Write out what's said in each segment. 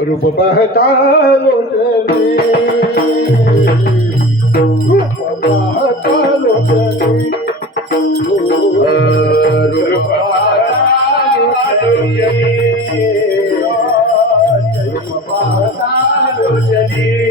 रूप पाहता लोचने रूप पाहता लोचने रूप पाहता लोचने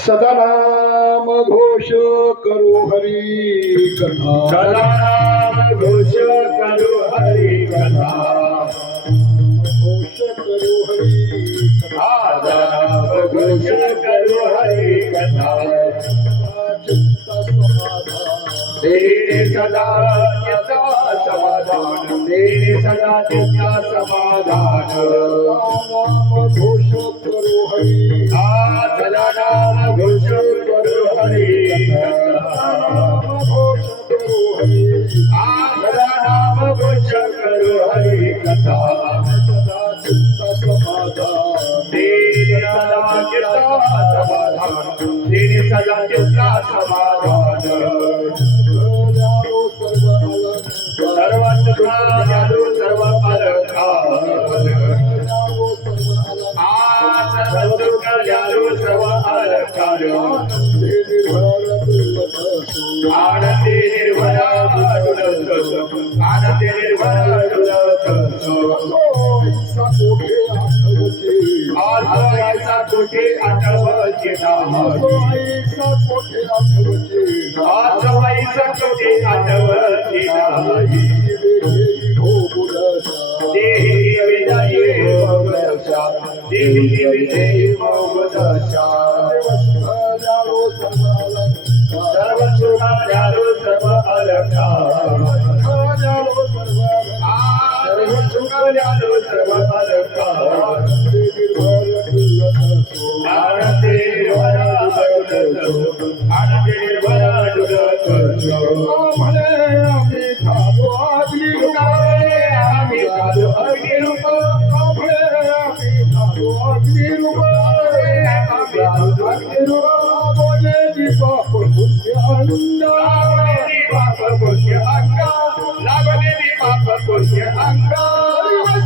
सदा नाम घोष करो हरी कथा सदा नाम घोष करो हरि कथा घोष करो हरी कथा सदा नाम घोष करो हरि कथा चित्त समाधान तेरे सदा चित्ता समाधान तेरे सदा चित्ता समाधान नाम घोष करो हरी सदा नाम घोष करो हरि कथा नाम घोष करो हरी सदा नाम घोष करो हरि कथा सदा चित्त समाधान तेरे सदा चित्ता समाधान तेरे सदा चित्ता समाधान सर्व सुखा जादू सर्व अलंकार सर्व सुख जादू सर्व अलंकार आनंदी निर्भरा डुलत आनंदी निर्भरा डुलत आसो ऐसा कुठे आठवचे नाही आसो ऐसा कुठे आठवचे नाही देही विजयी मोगदशा देही विजयी मोगदशा सर्व सुखा जादू सर्व अलंकार सर्व सुख जादू सर्व अलंकार आनंदी निर्भरा डुलत आनंदी निर्भरा डुलत आम्ही साधू अग्निरूप लागलेली पाप पुण्य अंगा लागलेली पाप पुण्य अंगा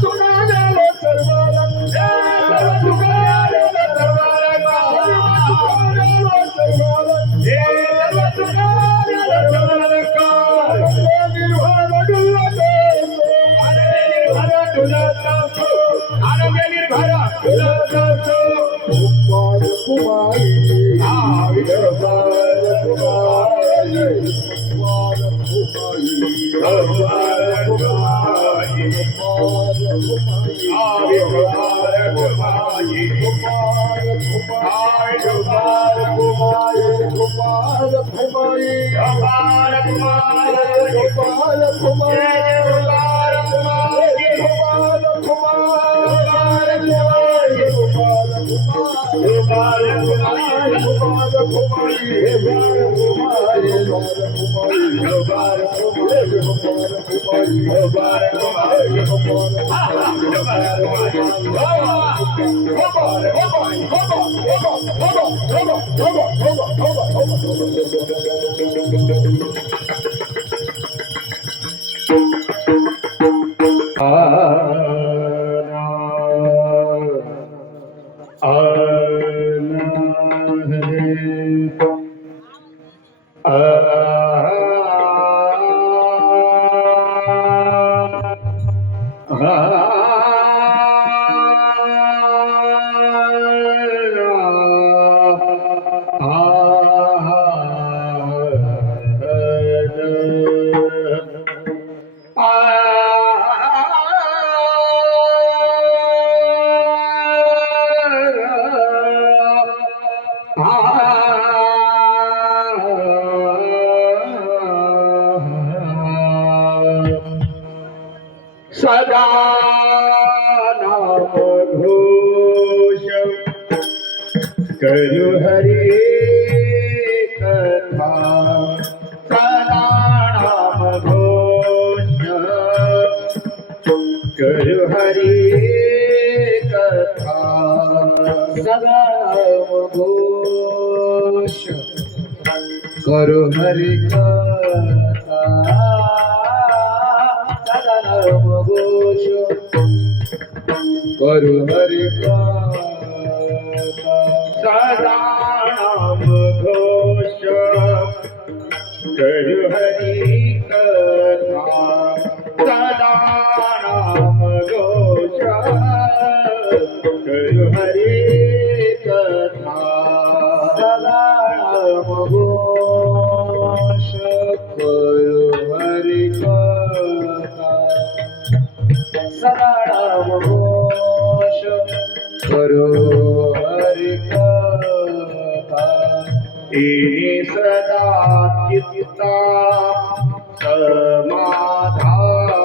सुखालो सर्वांगा सर्व सुखालो सर्वांगा सर्व सुखालो सर्वांगा आनंद निर्भरा डुलत नाम घोष करू हरी कथा सदा नाम घोष करू हरी कथा सदा नाम घोष करू हरी कथा सदा नाम घोष करू हरी कथा सदा नाम घोष करू हरी कथा सदा नाम घोष करू हरी कथा सदा नाम घोष करू हरी कथा सदा नाम घोष करू हरी कथा इने सदा चित्ता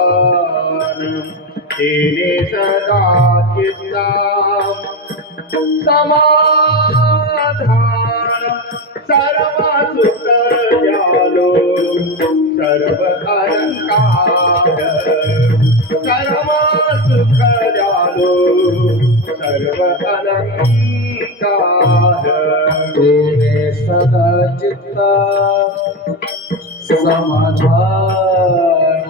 समाधान इने सदा चित्ता समाधान सर्व सुख जालो सर्व अलंकार सर्व सुख जालो सर्व अलंकार तेरे सदा चित्ता समाधान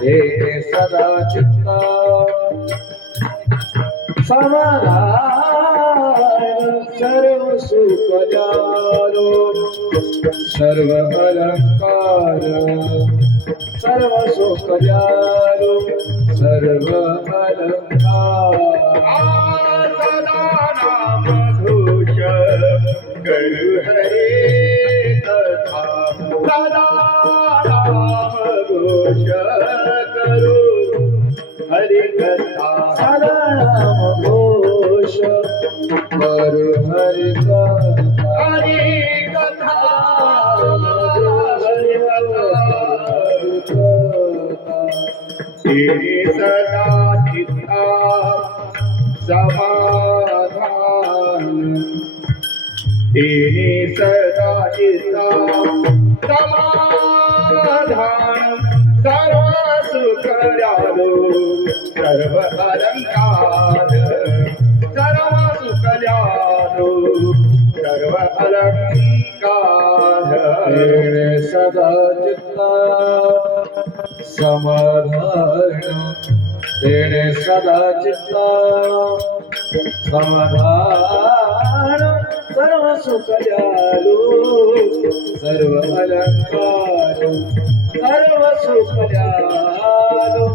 तेरे सदा चित्ता समाधान सर्व सुख जालो सर्व अलंकार सर्व सुख जालो सर्व अलंकार सदा नाम घोष करू हरे कथा सदा नाम घोष करू हरि कथा सदा नाम घोष करू हरि कथा हरि कथा हरि कथा तेरे सदा चित्ता समाधान तेरे सदा चित्ता समाधान सर्व सुख जालो सर्व अलंकार सर्व सुख जालो सर्व अलंकार तेरे सदा चित्ता समाधान तेरे सदा चित्ता समाधान सर्व सुख जालो सर्व अलंकार सर्व सुख जालो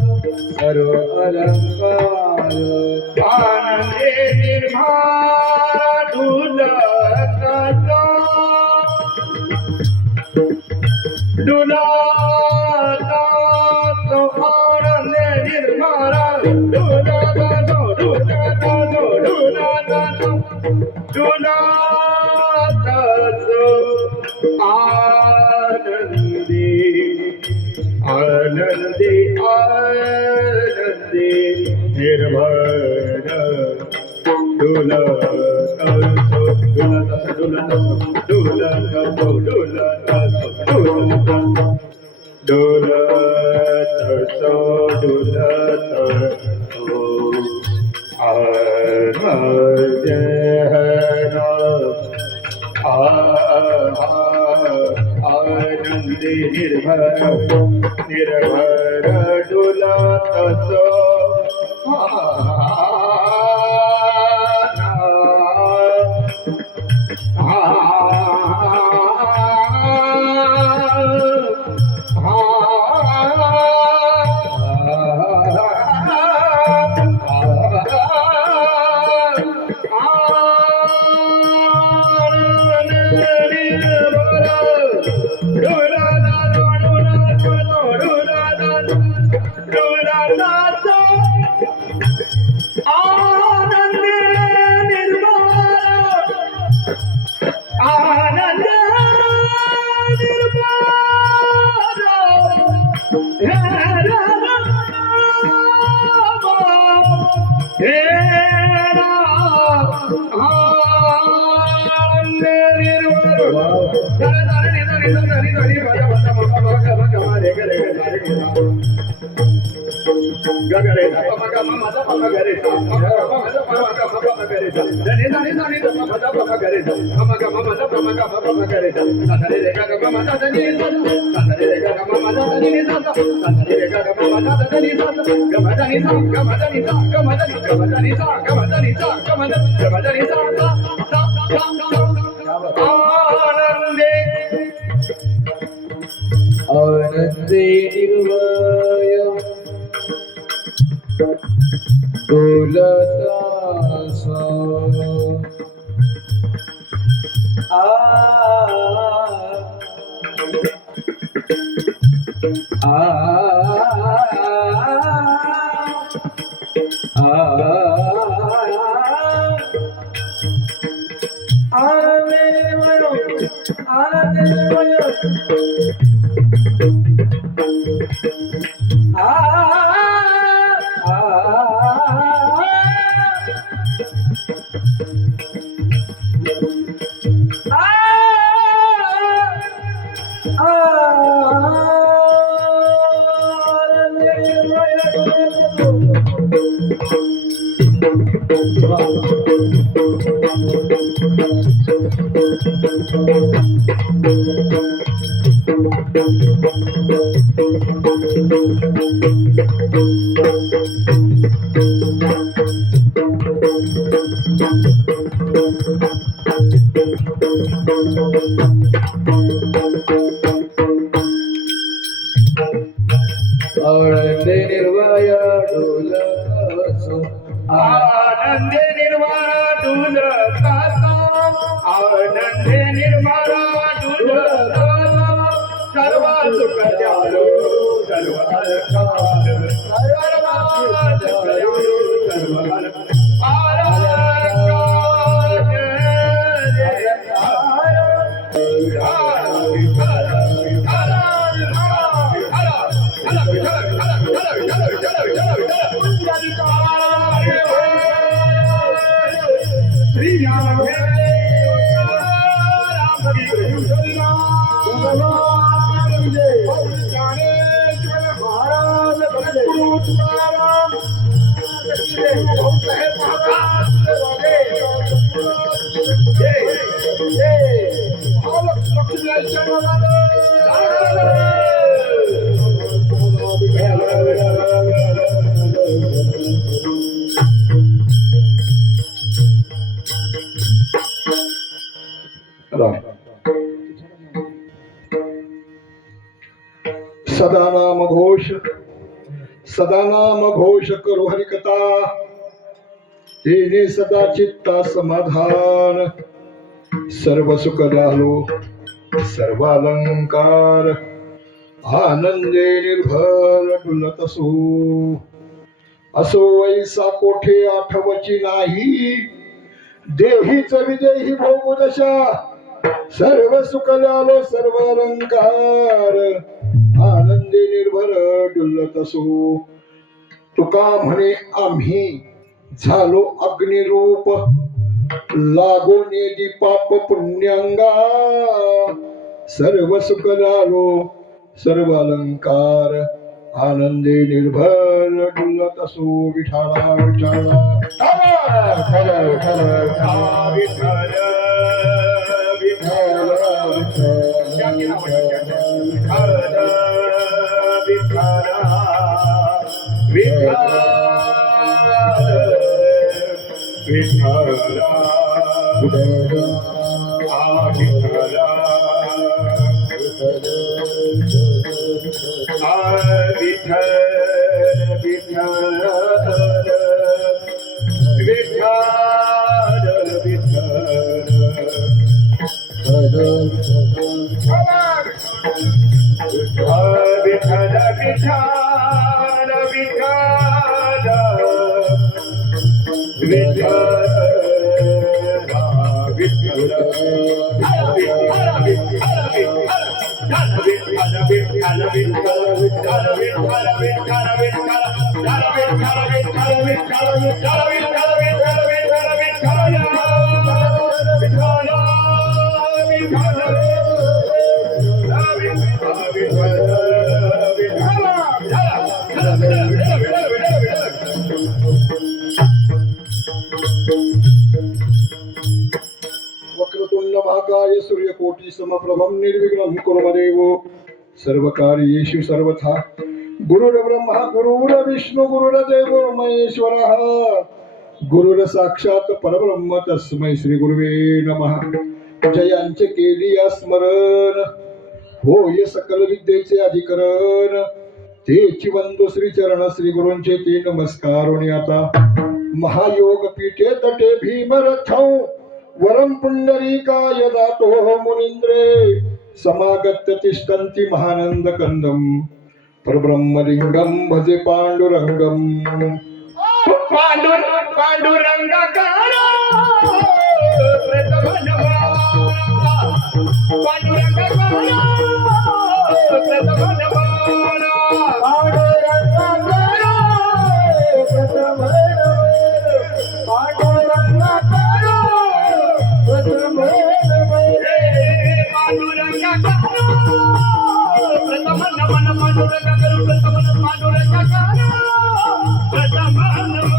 सर्व अलंकार आनंदे निर्भरा डुलत डुलत तो आनंदे निर्भरा डुलत डुलत डुलत डुलत आनंदे आनंदे आनंदे निर्भर डुलत डुलत डुलत डुलत डुलत सो डुलत सो आनंदे निर्भर निर्भर डुलत सो डुलत हे आनंदे निर्भय डोलतास आनंदे निर्वाय डोलतास आनंदे निर्वाय डोलतास आनंदे निर्वाय डोलतास सर्व सुख द्यालो सर्व अलंकार सर्व सदा नाम घोष करू हरिकथा तेने सदा चित्ता समाधान सर्व सुख झालो सर्व अलंकार आनंदे निर्भर डुलत असो वैसा कोठे आठवची नाही देहीच विदेही भोगुदशा सर्व सुख झालो सर्व अलंकार आनंदे निर्भर डुलत असो तुका म्हणे आम्ही झालो अग्निरूप लागोने पाप पुण्यंगा सर्व सुख झालो सर्व अलंकार आनंदे निर्भर डुलत असो विठाला विठाला Vittala वक्रतुंड महाकाय सूर्यकोटी समप्रभम निर्विघ्नं कुरु देव सर्वकार्येषु सर्वथा गुरुर्ब्रह्मा गुरुर्विष्णु गुरुर्देव महेश्वरः गुरुर साक्षात परब्रह्म तस्मै श्री गुरुवे नमः. जयांचे केली स्मरण होय सकल विद्येचे अधिकरण तेची वंदो श्री चरण श्री गुरूंचे ते नमस्कार. आता महायोग पीठे तटे भीमरथौ वरम पुंडरीकाय दातो मुनींद्रे समागत्य तिष्ठन्ति महानंद कंदम परब्रह्मलिंगम भजे पांडुरंगम. पांडुरंगाकारा प्रथम नमः पांडुरंगाकारा प्रथम नमः पांडुरंगाकारा प्रथम नमः पांडुरंगाकारा प्रथम नमः पांडुरंगाकारा प्रथम नमः पांडुरंगाकारा प्रथम नमः पांडुरंगाकारा प्रथम नमः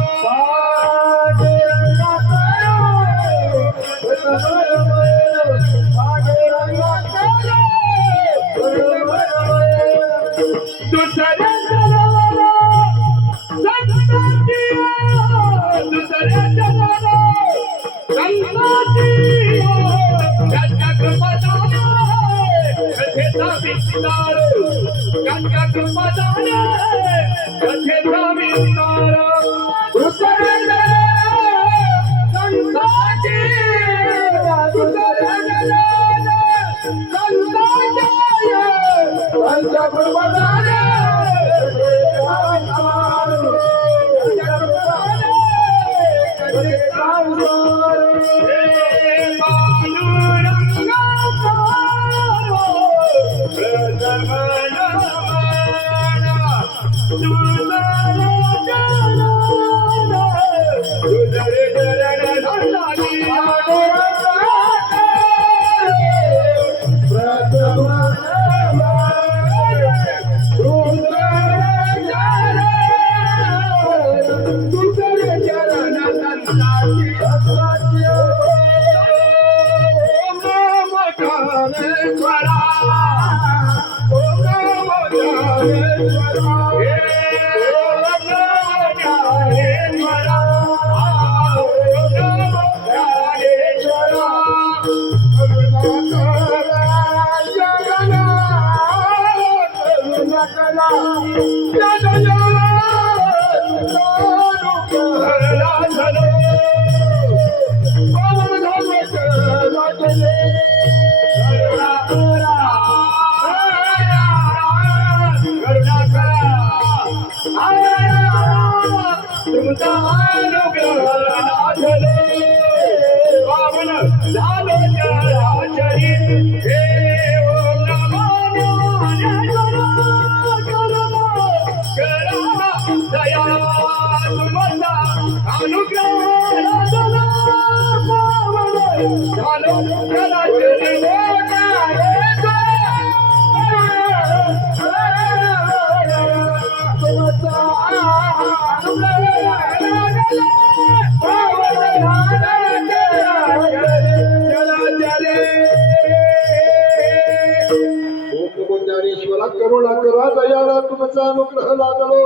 करुणा करा दयाळा तुमचा अनुग्रह लागलो.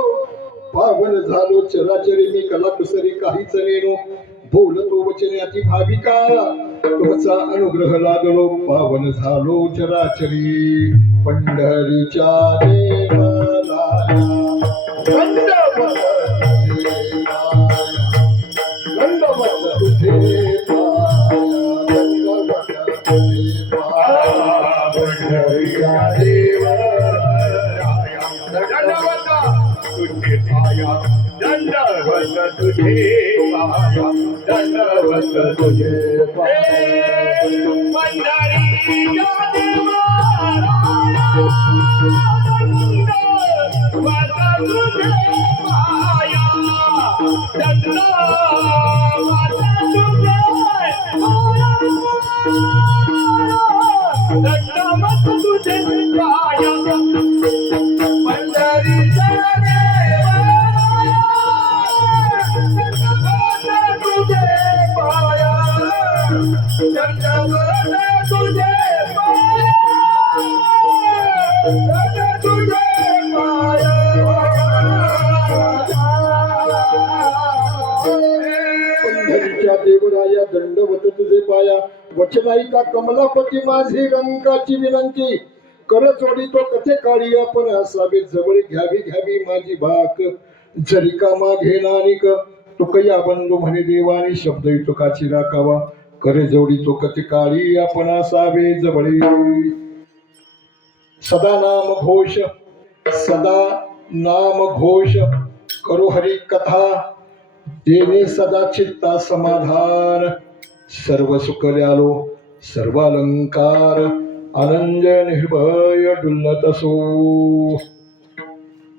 पावन झालो चराचरी मी कला कुसरी काहीच नेनो बोलतो वचने अति भाविका तुमचा अनुग्रह लागलो. पावन झालो चराचरी पंढरीच्या देवाला दंडवत तुझे दंडवत तुझे पाया दंडवत तुझे पंढरीच्या देवा दंडवत तुझे पाया दंडवत तुझे पाया पंढरीचा देवा दंडवत तुझे पाया दंडवत तुझे पाया दंड तुझे पाया पंढरीच्या देवराया दंडवत तुझे पाया वचनाईका कमलापती माझी रंगाची विनंती कर जोडी तो कथे काळी आपण असावे जवळ घ्यावी घ्यावी माझी भाक जरी कामा घेणानिक तुकया बंधू म्हणे देवानी शब्द तुकाची राखावा करे जोडी तो कथे काळी आपण असावे जवळी सदा नाम घोष सदा नाम घोष करो हरी कथा देणे सदा चित्ता समाधान सर्व सुख ल्यालो सर्व अलंकार आनंद निर्भय डुलत असो.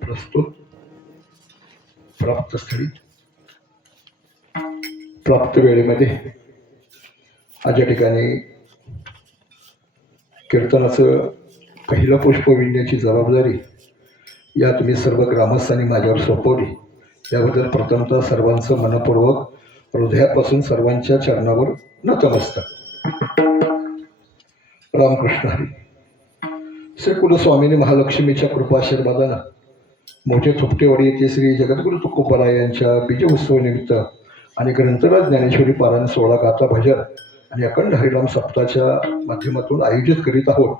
प्रस्तुत प्राप्त स्थळी प्राप्त वेळेमध्ये आज या ठिकाणी कीर्तनाचं पहिलं पुष्प विणण्याची जबाबदारी या तुम्ही सर्व ग्रामस्थांनी माझ्यावर सोपवली. त्याबद्दल प्रथमतः सर्वांचं मनपूर्वक हृदयापासून सर्वांच्या चरणावर नतमस्तक. रामकृष्ण हरी. श्री कुलस्वामिनी महालक्ष्मीच्या कृपाशीर्वादानं मोठे थोपटेवाडी येथे श्री जगद्गुरु तुकोबाराय यांच्या बीज उत्सव निमित्त आणि ग्रंथराज ज्ञानेश्वरी पारायण सोहळा गाथा भजन आणि अखंड हरिनाम सप्ताहाच्या माध्यमातून आयोजित करीत आहोत.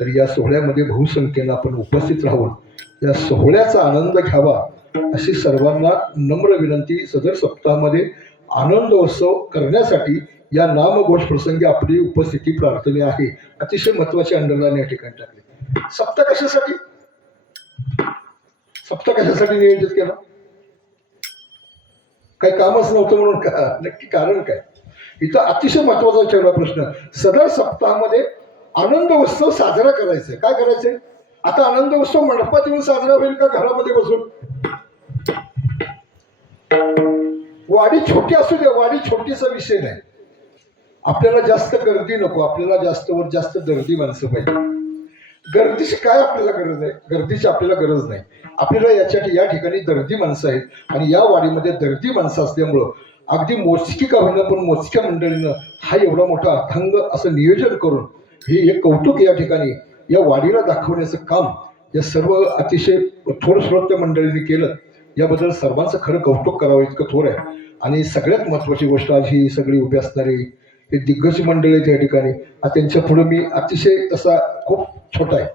तर या सोहळ्यामध्ये बहुसंख्येनं आपण उपस्थित राहून या सोहळ्याचा आनंद घ्यावा अशी सर्वांना नम्र विनंती. सदर सप्ताहामध्ये आनंद उत्सव करण्यासाठी या नामघोष प्रसंगी आपली उपस्थिती प्रार्थनीय आहे. अतिशय महत्वाचे अंडरलाईन या ठिकाणी टाकले. सप्ताह कशासाठी नियोजित केला? काही कामच नव्हतं म्हणून का? नक्की कारण काय? इथं अतिशय महत्वाचा ठेवला प्रश्न. सदर सप्ताहामध्ये आनंद उत्सव साजरा करायचा. काय करायचंय? आता आनंद उत्सव मंडपात येऊन साजरा होईल का घरामध्ये बसून? वाडी छोटी असू दे, वाडी छोटीचा विषय नाही. आपल्याला जास्त गर्दी नको, आपल्याला जास्तवर जास्त दर्दी माणसं पाहिजे. गर्दीची काय आपल्याला गरज आहे? गर्दीची आपल्याला गरज नाही. आपल्याला या ठिकाणी दर्दी माणसं आहेत आणि या वाडीमध्ये दर्दी माणसं असल्यामुळं अगदी मोजकी का होईना पण मोजक्या मंडळीनं हा एवढा मोठा अथांग असं नियोजन करून हे एक कौतुक या ठिकाणी या वाडीला दाखवण्याचं काम या सर्व अतिशय थोर श्रोत्य मंडळींनी केलं. याबद्दल सर्वांचं खरं कौतुक करावं इतकं थोर आहे. आणि सगळ्यात महत्त्वाची गोष्ट आज ही सगळी उभी असणारी हे दिग्गज मंडळी आहेत या ठिकाणी. त्यांच्या पुढे मी अतिशय तसा खूप छोटा आहे.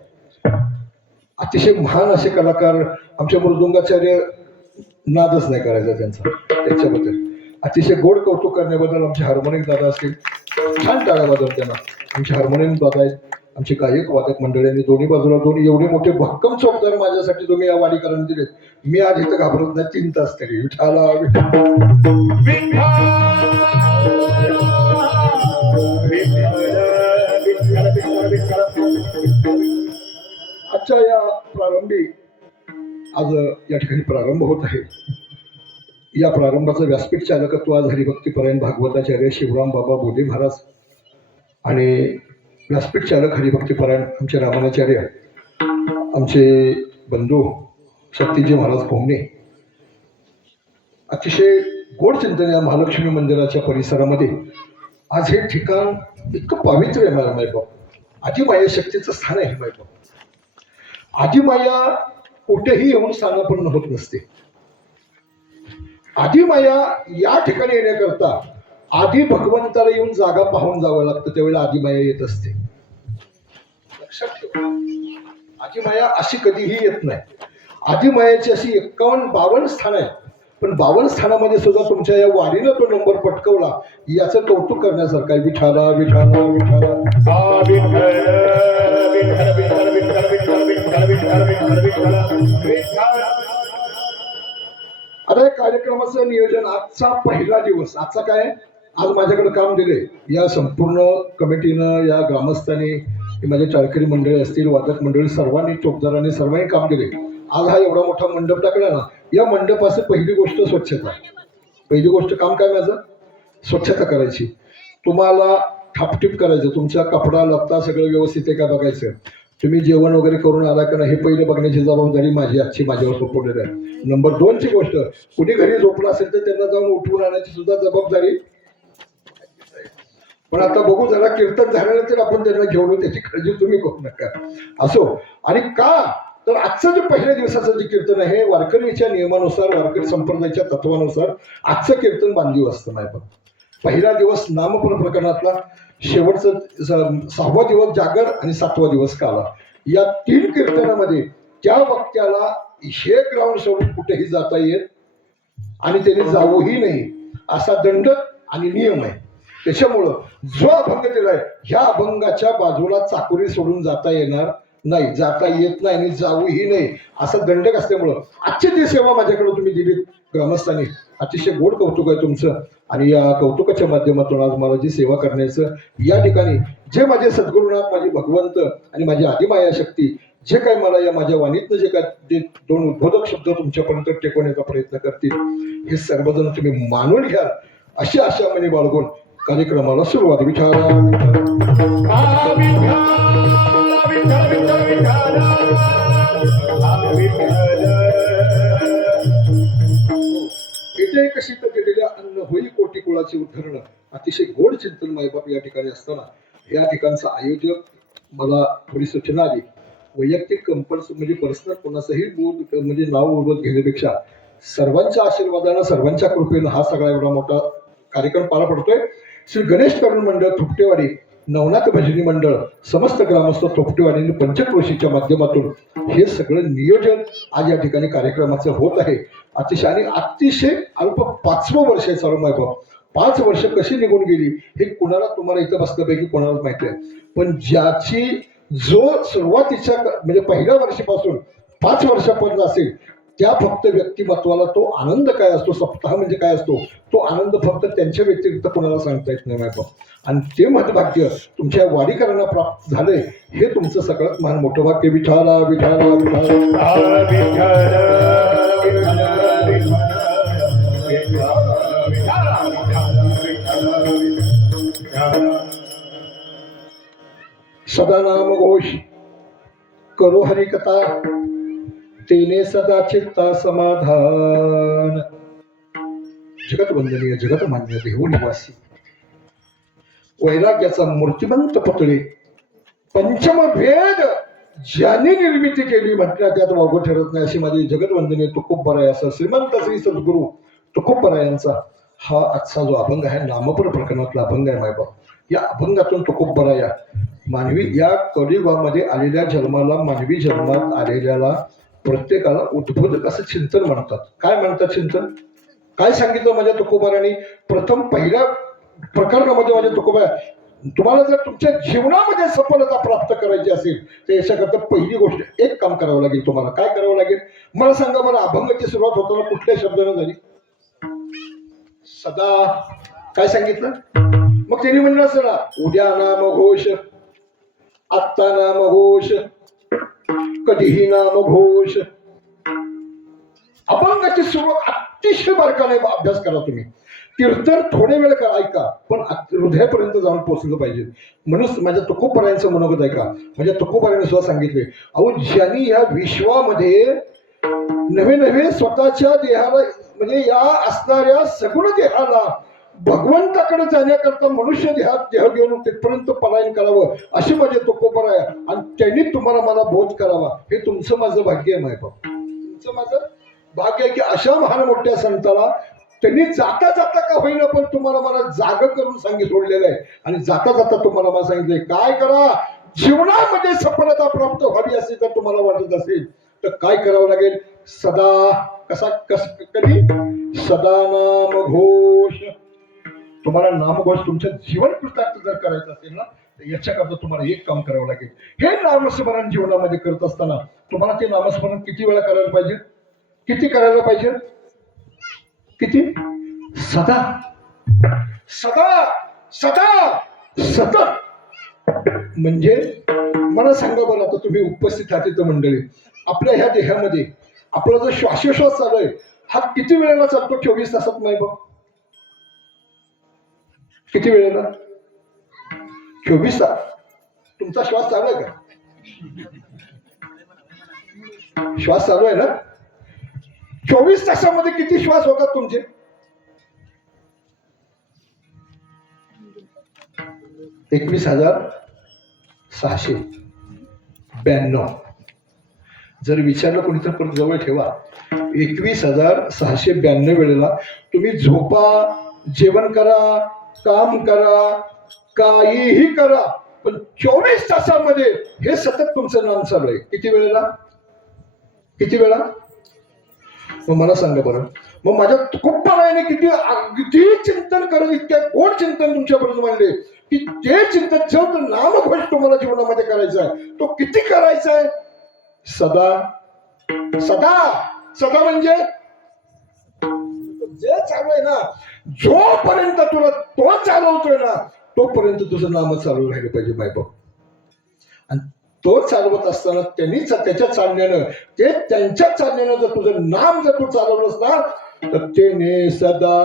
अतिशय महान असे कलाकार आमच्या मृदुंगाचार्य नादच नाही करायचा त्यांचा. त्याच्याबद्दल अतिशय गोड कौतुक करण्याबद्दल आमचे हार्मोनियम दादा असतील, छान टाळ्या वाजवून त्यांना. आमचे हार्मोनियम दादा आहेत, आमचे गायक वादक मंडळींनी दोन्ही बाजूला दोन्ही एवढे मोठे भक्कम चौकदार माझ्यासाठी तुम्ही या वाडीकरांनी दिलेत. मी आज इथं घाबरत नाही 3 तास तरी. विठाला आजच्या या प्रारंभी आज या ठिकाणी प्रारंभ होत आहे. या प्रारंभाचं व्यासपीठ चालकत्व आज हरिभक्तीपरायण भागवताचार्य शिवराम बाबा बोधे महाराज आणि व्यासपीठ चालक हरिभक्तीपरायण आमचे रामानाचार्य आमचे बंधू शक्तीजी महाराज भोमणे. अतिशय गोड चिंतन या महालक्ष्मी मंदिराच्या परिसरामध्ये आज हे ठिकाण इतकं पवित्र आहे. मला मायबाप आदिमाया शक्तीचं स्थान आहे. मायबाप आदिमाया कुठेही येऊन स्थानापन्न होत नसते. आदिमाया या ठिकाणी येण्याकरता आधी भगवंताला येऊन जागा पाहून जावं लागतं. त्यावेळेला आदिमाया येत असते. लक्षात ठेवा, आदिमाया अशी कधीही येत नाही. आदिमायाची अशी 51-52 स्थान आहे. पण 52 स्थानामध्ये सुद्धा तुमच्या या वाडीनं तो नंबर पटकवला याचं कौतुक करण्यासारखं आहे. विठाला विठाला विठाला आता या कार्यक्रमाचं नियोजन आजचा पहिला दिवस. आजचा काय? आज माझ्याकडे काम दिले या संपूर्ण कमिटीनं, या ग्रामस्थांनी, माझे टाळकरी मंडळी असतील, वादक मंडळी, सर्वांनी, चौकदारांनी, सर्वांनी काम दिले. आज हा एवढा मोठा मंडप टाकला ना, या मंडपाची पहिली गोष्ट स्वच्छता. पहिली गोष्ट काम काय माझं? स्वच्छता करायची. तुम्हाला थापटीप करायचं, तुमचा कपडा लत्ता सगळं व्यवस्थित आहे का बघायचं. तुम्ही जेवण वगैरे करून आला का नाही हे पहिले बघण्याची जबाबदारी माझी आजची माझ्यावर सोपवलेली आहे. नंबर 2ची गोष्ट, कुणी घरी झोपलं असेल तर त्यांना जाऊन उठवून आणायची सुद्धा जबाबदारी. पण आता बघू, जरा कीर्तन झाल्यानंतर आपण त्यांना घेऊन येऊ, त्याची काळजी तुम्ही करू नका. असो. आणि का तर आजचं जे पहिल्या दिवसाचं जे कीर्तन आहे वारकरीच्या नियमानुसार, वारकरी संप्रदायाच्या तत्वानुसार आजचं कीर्तन बांधीव असतं नाही. पण पहिला दिवस नामपर प्रकरणातला, शेवटचं 6वा दिवस जागर आणि 7वा दिवस काला. या 3 कीर्तनामध्ये त्या वक्त्याला हे ग्राउंड सोडून कुठेही जाता येत आणि त्याने जावंही नाही असा दंड आणि नियम आहे. त्याच्यामुळं जो अभंग दिलाय ह्या अभंगाच्या बाजूला चाकोरी सोडून जाता येणार नाही, जाता येत नाही आणि जाऊही नाही असा दंडक असल्यामुळं आजची जी सेवा माझ्याकडे तुम्ही दिली ग्रामस्थांनी, अतिशय गोड कौतुक आहे तुमचं. आणि या कौतुकाच्या माध्यमातून आज मला जी सेवा करण्याचं या ठिकाणी जे माझे सद्गुरुनाथ, माझे भगवंत आणि माझी आदिमाया शक्ती जे काय मला या माझ्या वाणीतनं जे काय जे 2 उद्बोधक शब्द तुमच्यापर्यंत टेकवण्याचा प्रयत्न करतील हे सर्वजण तुम्ही मानून घ्या अशी आशा मनी बाळगून कार्यक्रमाला सुरुवात. इथे कशी तर केलेल्या अन्न होई कोटी कुळाचे उद्धरण, अतिशय गोड चिंतन मायबाप या ठिकाणी असताना या ठिकाणचा आयोजक मला थोडी सूचना आली. वैयक्तिक कंपल्स म्हणजे पर्सनल कोणाचंही म्हणजे नाव उडवत घेण्यापेक्षा सर्वांच्या आशीर्वादानं, सर्वांच्या कृपेनं हा सगळा एवढा मोठा कार्यक्रम पार पडतोय. श्री गणेश तरुण मंडळ थोपटेवाडी, नवनाथ भजनी मंडळ, समस्त ग्रामस्थ थोपटेवाडी आणि पंचक्रोशीच्या माध्यमातून हे सगळं नियोजन आज या ठिकाणी कार्यक्रमाचं होत आहे. अतिशय अल्प 5वं वर्ष आहे चालू आहे बाबा. 5 वर्ष कशी निघून गेली हे कुणाला, तुम्हाला इथं बसल्यापैकी कोणालाच माहिती आहे. पण ज्याची जो सुरुवातीच्या म्हणजे पहिल्या वर्षापासून 5 वर्षापर्यंत असेल त्या फक्त व्यक्तिमत्वाला तो आनंद काय असतो, सप्ताह म्हणजे काय असतो, तो आनंद फक्त त्यांच्या व्यतिरिक्त कोणाला सांगता येत नाही बाबा. आणि ते महत्भाग्य तुमच्या वाडीकरांना प्राप्त झालंय हे तुमचं सगळ्यात महान मोठं वाक्य. विठाला विठाला सदा नाम घोष करो हरिकथा, तेने सदा चित्ता समाधान. जगत वंदनीय जगत मान्य देव निवासी वैराग्याचा मूर्तिमंत पुतळे, पंचम भेद ज्याने निर्मिती केली म्हटल्या त्यात वागू ठरत नाही अशी माझी जगत वंदनीय तुकोबराय असं श्रीमंत श्री सद्गुरू तुकोबरायांचा हा आजचा जो अभंग आहे नामपर प्रकरणातला अभंग आहे मायबाप. या अभंगातून तुकोबराया मानवी या कलियुगामध्ये आलेल्या जन्माला, मानवी जन्मात आलेल्याला प्रत्येकाला उद्बोधक असं चिंतन म्हणतात. काय म्हणतात चिंतन? काय सांगितलं माझ्या तुकोबारांनी? प्रथम पहिल्या प्रकरणामध्ये माझ्या तुकोबा, तुम्हाला जर तुमच्या जीवनामध्ये सफलता प्राप्त करायची असेल तर याच्याकरता पहिली गोष्ट एक काम करावं लागेल. तुम्हाला काय करावं लागेल मला सांगा. मला अभंगाची सुरुवात होताना कुठल्या शब्दाने झाली? सदा. काय सांगितलं? मग त्यांनी म्हणलं असं, उद्या नाम घोष, आत्ता नाम घोष, कधीही नाम घोष. अभंगाची सुरुवात अतिशय बारकाने अभ्यास करा तुम्ही. कीर्तन थोडे वेळ का ऐका पण हृदयापर्यंत जाऊन पोहोचलं पाहिजे. म्हणून माझ्या तुकोबरायांचं मनोगत ऐका. माझ्या तुकोबरायांनी सुद्धा सांगितले, अहो ज्यांनी या विश्वामध्ये नवे नवे स्वतःच्या देहाला म्हणजे या असणाऱ्या सगुण देहाला भगवंताकडे जाण्याकरता मनुष्य देह घेऊन तिथपर्यंत पलायन करावं अशी माझे तुकोबराय आणि त्यांनी तुम्हाला मला बोध करावा हे तुमचं माझं भाग्य आहे मायबाप. तुमचं माझं भाग्य आहे की अशा महान मोठ्या संताला त्यांनी जाता जाता का होईना पण तुम्हाला मला जाग करून सोडलेलं आहे. आणि जाता जाता तुम्हाला मला सांगितलंय काय करा, जीवनामध्ये सफलता प्राप्त व्हावी असेल तर तुम्हाला वाटत असेल तर काय करावं लागेल? सदा. कधी? सदा नाम घोष. तुम्हाला नामघोष तुमच्या जीवन कृतार्थ जर करायचं असेल ना तर याच्याकरता तुम्हाला एक काम करावं लागेल. हे नामस्मरण जीवनामध्ये करत असताना तुम्हाला ते नामस्मरण किती वेळा करायला पाहिजे? किती करायला पाहिजे? किती? सदा. सदा सदा सतत. म्हणजे मला सांगा बरं, आता तुम्ही उपस्थित आहात इथं मंडळी, आपल्या ह्या देहामध्ये आपला जो श्वासोश्वास चालू आहे हा किती वेळेला चालतो? 24 तासात नाही बघ. किती वेळेला? 24 तास. तुमचा श्वास चालू आहे का? श्वास चालू आहे ना? 24 तासामध्ये किती श्वास होतात तुमचे? 21,692. जर विचारलं कोणी तर परत जवळ ठेवा. 21,692 वेळेला तुम्ही झोपा, जेवण करा, काम करा, काहीही करा, पण 24 तासामध्ये हे सतत तुमचं नाम चालू आहे. किती वेळेला? किती वेळा? मग मला सांगा बरं. मग माझ्या तुकोबारायाने किती अगदी चिंतन करत इतक्या गोड चिंतन तुमच्यापर्यंत मांडले की ते चिंतन जो नामघोष तुम्हाला जीवनामध्ये करायचा आहे तो किती करायचा आहे? सदा सदा सदा म्हणजे जे चालू आहे ना, जोपर्यंत तुला तो चालवतोय ना तोपर्यंत तुझं नाम चालू राहिलं पाहिजे मायबाप. आणि तो चालवत असताना त्यांनीच त्याच्या चालण्यानं ते त्यांच्या चालण्यानं जर तुझं नाम जर तू चालवलंस ना तर तेने सदा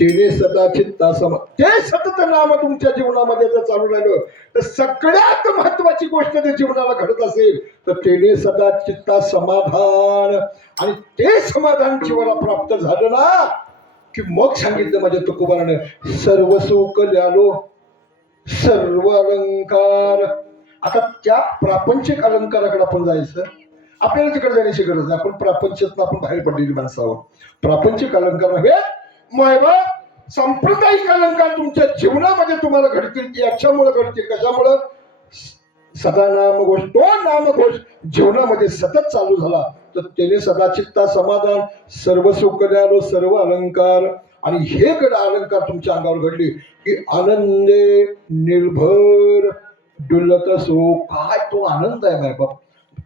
तिने सदा चित्ता सम ते सतत नाम तुमच्या जीवनामध्ये जर चालू राहिलं तर सगळ्यात महत्वाची गोष्ट जे जीवनाला घडत असेल तर तेने सदा चित्ता समाधान. आणि ते समाधान जीवाला प्राप्त झालं ना की मग सांगितलं माझ्या तुकोबारानं सर्व सुख ल्यालो सर्व अलंकार. आता त्या प्रापंचिक अलंकाराकडे आपण जायचं. आपल्याला तिकडे जाण्याची गरज नाही. आपण प्रापंचिक आपण बाहेर पडलेली माणसं आहोत. प्रापंचिक अलंकार नव्हे मायबाप, सांप्रदायिक अलंकार तुमच्या जीवनामध्ये तुम्हाला घडतील. याच्यामुळे घडतील. कशामुळं? सदा नामघोष. तो नामघोष जीवनामध्ये सतत चालू झाला तर त्याने सदा चित्ता समाधान सर्व सुख ल्यालो सर्व अलंकार. आणि हे अलंकार तुमच्या अंगावर घडले की आनंदे निर्भर डुलत सो. काय तो आनंद आहे मायबाप.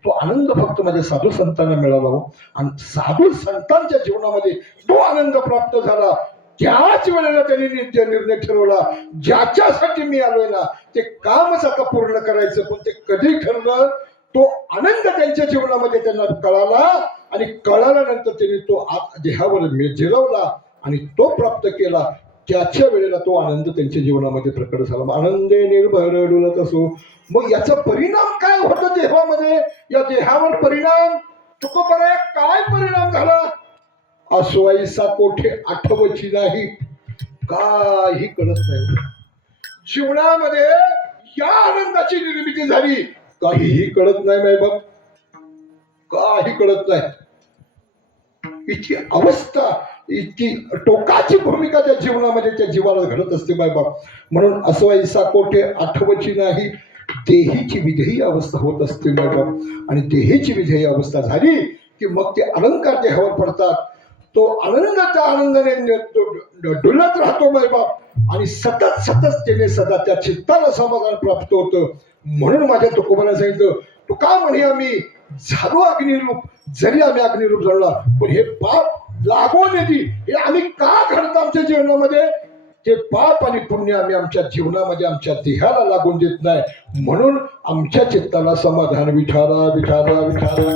तो आनंद फक्त माझ्या साधू संतांना मिळाला हो. आणि साधू संतांच्या जीवनामध्ये तो आनंद प्राप्त झाला. त्याच वेळेला त्यांनी निर्णय ठरवला ज्याच्यासाठी मी आलोय ना ते कामच आता पूर्ण करायचं. पण ते कधी ठरलं? तो आनंद त्यांच्या जीवनामध्ये त्यांना कळाला आणि कळाल्यानंतर त्यांनी तो देहावर जिरवला आणि तो प्राप्त केला. त्याच्या वेळेला तो आनंद त्यांच्या जीवनामध्ये प्रकट झाला. आनंदे निर्भर डुलत असो. मग याचा परिणाम काय होतो देहामध्ये? या देहावर परिणाम तुकोबाराया काय परिणाम झाला? असवाईसा कोठे आठवची नाही. काही कळत नाही जीवनामध्ये. या आनंदाची निर्मिती झाली काहीही कळत नाही मायबाप. काही कळत नाही. इतकी अवस्था इतकी टोकाची भूमिका त्या जीवनामध्ये त्या जीवाला घडत असते मायबाप. म्हणून असवाईसा कोठे आठवची नाही. देहीची विधेयी अवस्था होत असते मायबाप. आणि देहीची विधेयी अवस्था झाली की मग ते अलंकार देहावर पडतात. तो आनंद त्या आनंदाने डुलत राहतो मायबाप. आणि सतत सतत त्याने सदा त्या चित्ताला समाधान प्राप्त होतं. म्हणून माझ्या तुकोबाने सांगितलं तू का म्हणे आम्ही झालो अग्निरूप. जरी आम्ही अग्निरूप झाला पण हे पाप लागून येते. हे आम्ही का घडतं आमच्या जीवनामध्ये? ते पाप आणि पुण्य आम्ही आमच्या जीवनामध्ये आमच्या देहाला लागून देत नाही. म्हणून आमच्या चित्ताला समाधान विठाला विठाला विठाला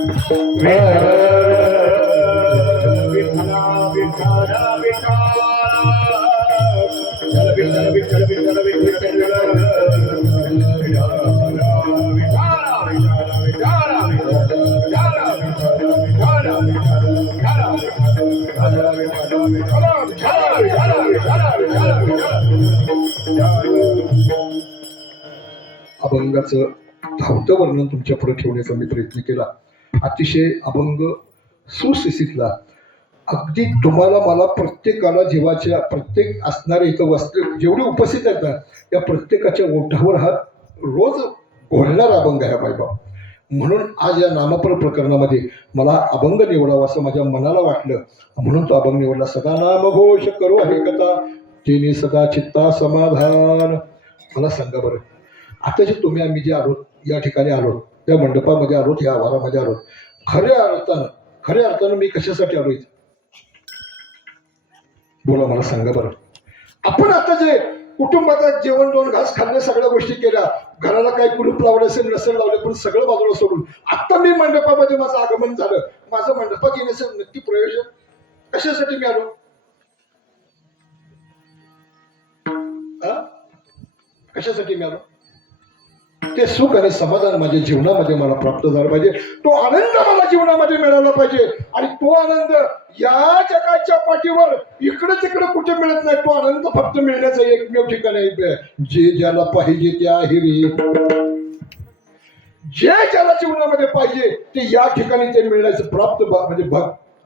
Come on. अभंगाचं धावतं वर्णन तुमच्या पुढे ठेवण्याचा मी प्रयत्न केला. अतिशय अभंग सुशिक्षितला, अगदी तुम्हाला मला प्रत्येकाला जीवाच्या प्रत्येक असणारे इथं वस्त्र जेवढे उपस्थित आहेत ना, या प्रत्येकाच्या ओठावर हा रोज घोळणारा अभंग आहे बायबा. म्हणून आज या नामपर प्रकरणामध्ये मला अभंग निवडावा असं माझ्या मनाला वाटलं, म्हणून तो अभंग निवडला. सदा नाम घोष करू आहे कथा, तिने सदा चित्ता समाधान. मला सांगा बरं, आता जे तुम्ही आम्ही जे आलो या ठिकाणी आलो, त्या मंडपामध्ये आलो, या आवारामध्ये आलो, खऱ्या अर्थानं मी कशासाठी आलो इथे? बोला, मला सांगा बरं. आपण आता जे कुटुंबाचा जेवण दोन घास खाल्ले, सगळ्या गोष्टी केल्या, घराला काही कुलूप लावलं असेल नसेल लावले, पण सगळं बाजूला सोडून आता मी मंडपामध्ये माझं आगमन झालं. माझं मंडपात येण्याचं नक्की प्रयोजन कशासाठी मी आलो? कशासाठी मी आलो? ते सुख आणि समाधान माझ्या जीवनामध्ये मला प्राप्त झालं पाहिजे, तो आनंद मला जीवनामध्ये मिळाला पाहिजे. आणि तो आनंद या जगाच्या पाठीवर इकडे तिकडे कुठे मिळत नाही. तो आनंद फक्त मिळण्याचं एकमेव ठिकाण आहे, जे ज्याला पाहिजे ते आहे रे. जे ज्याला जीवनामध्ये पाहिजे ते या ठिकाणी ते मिळण्याचं प्राप्त म्हणजे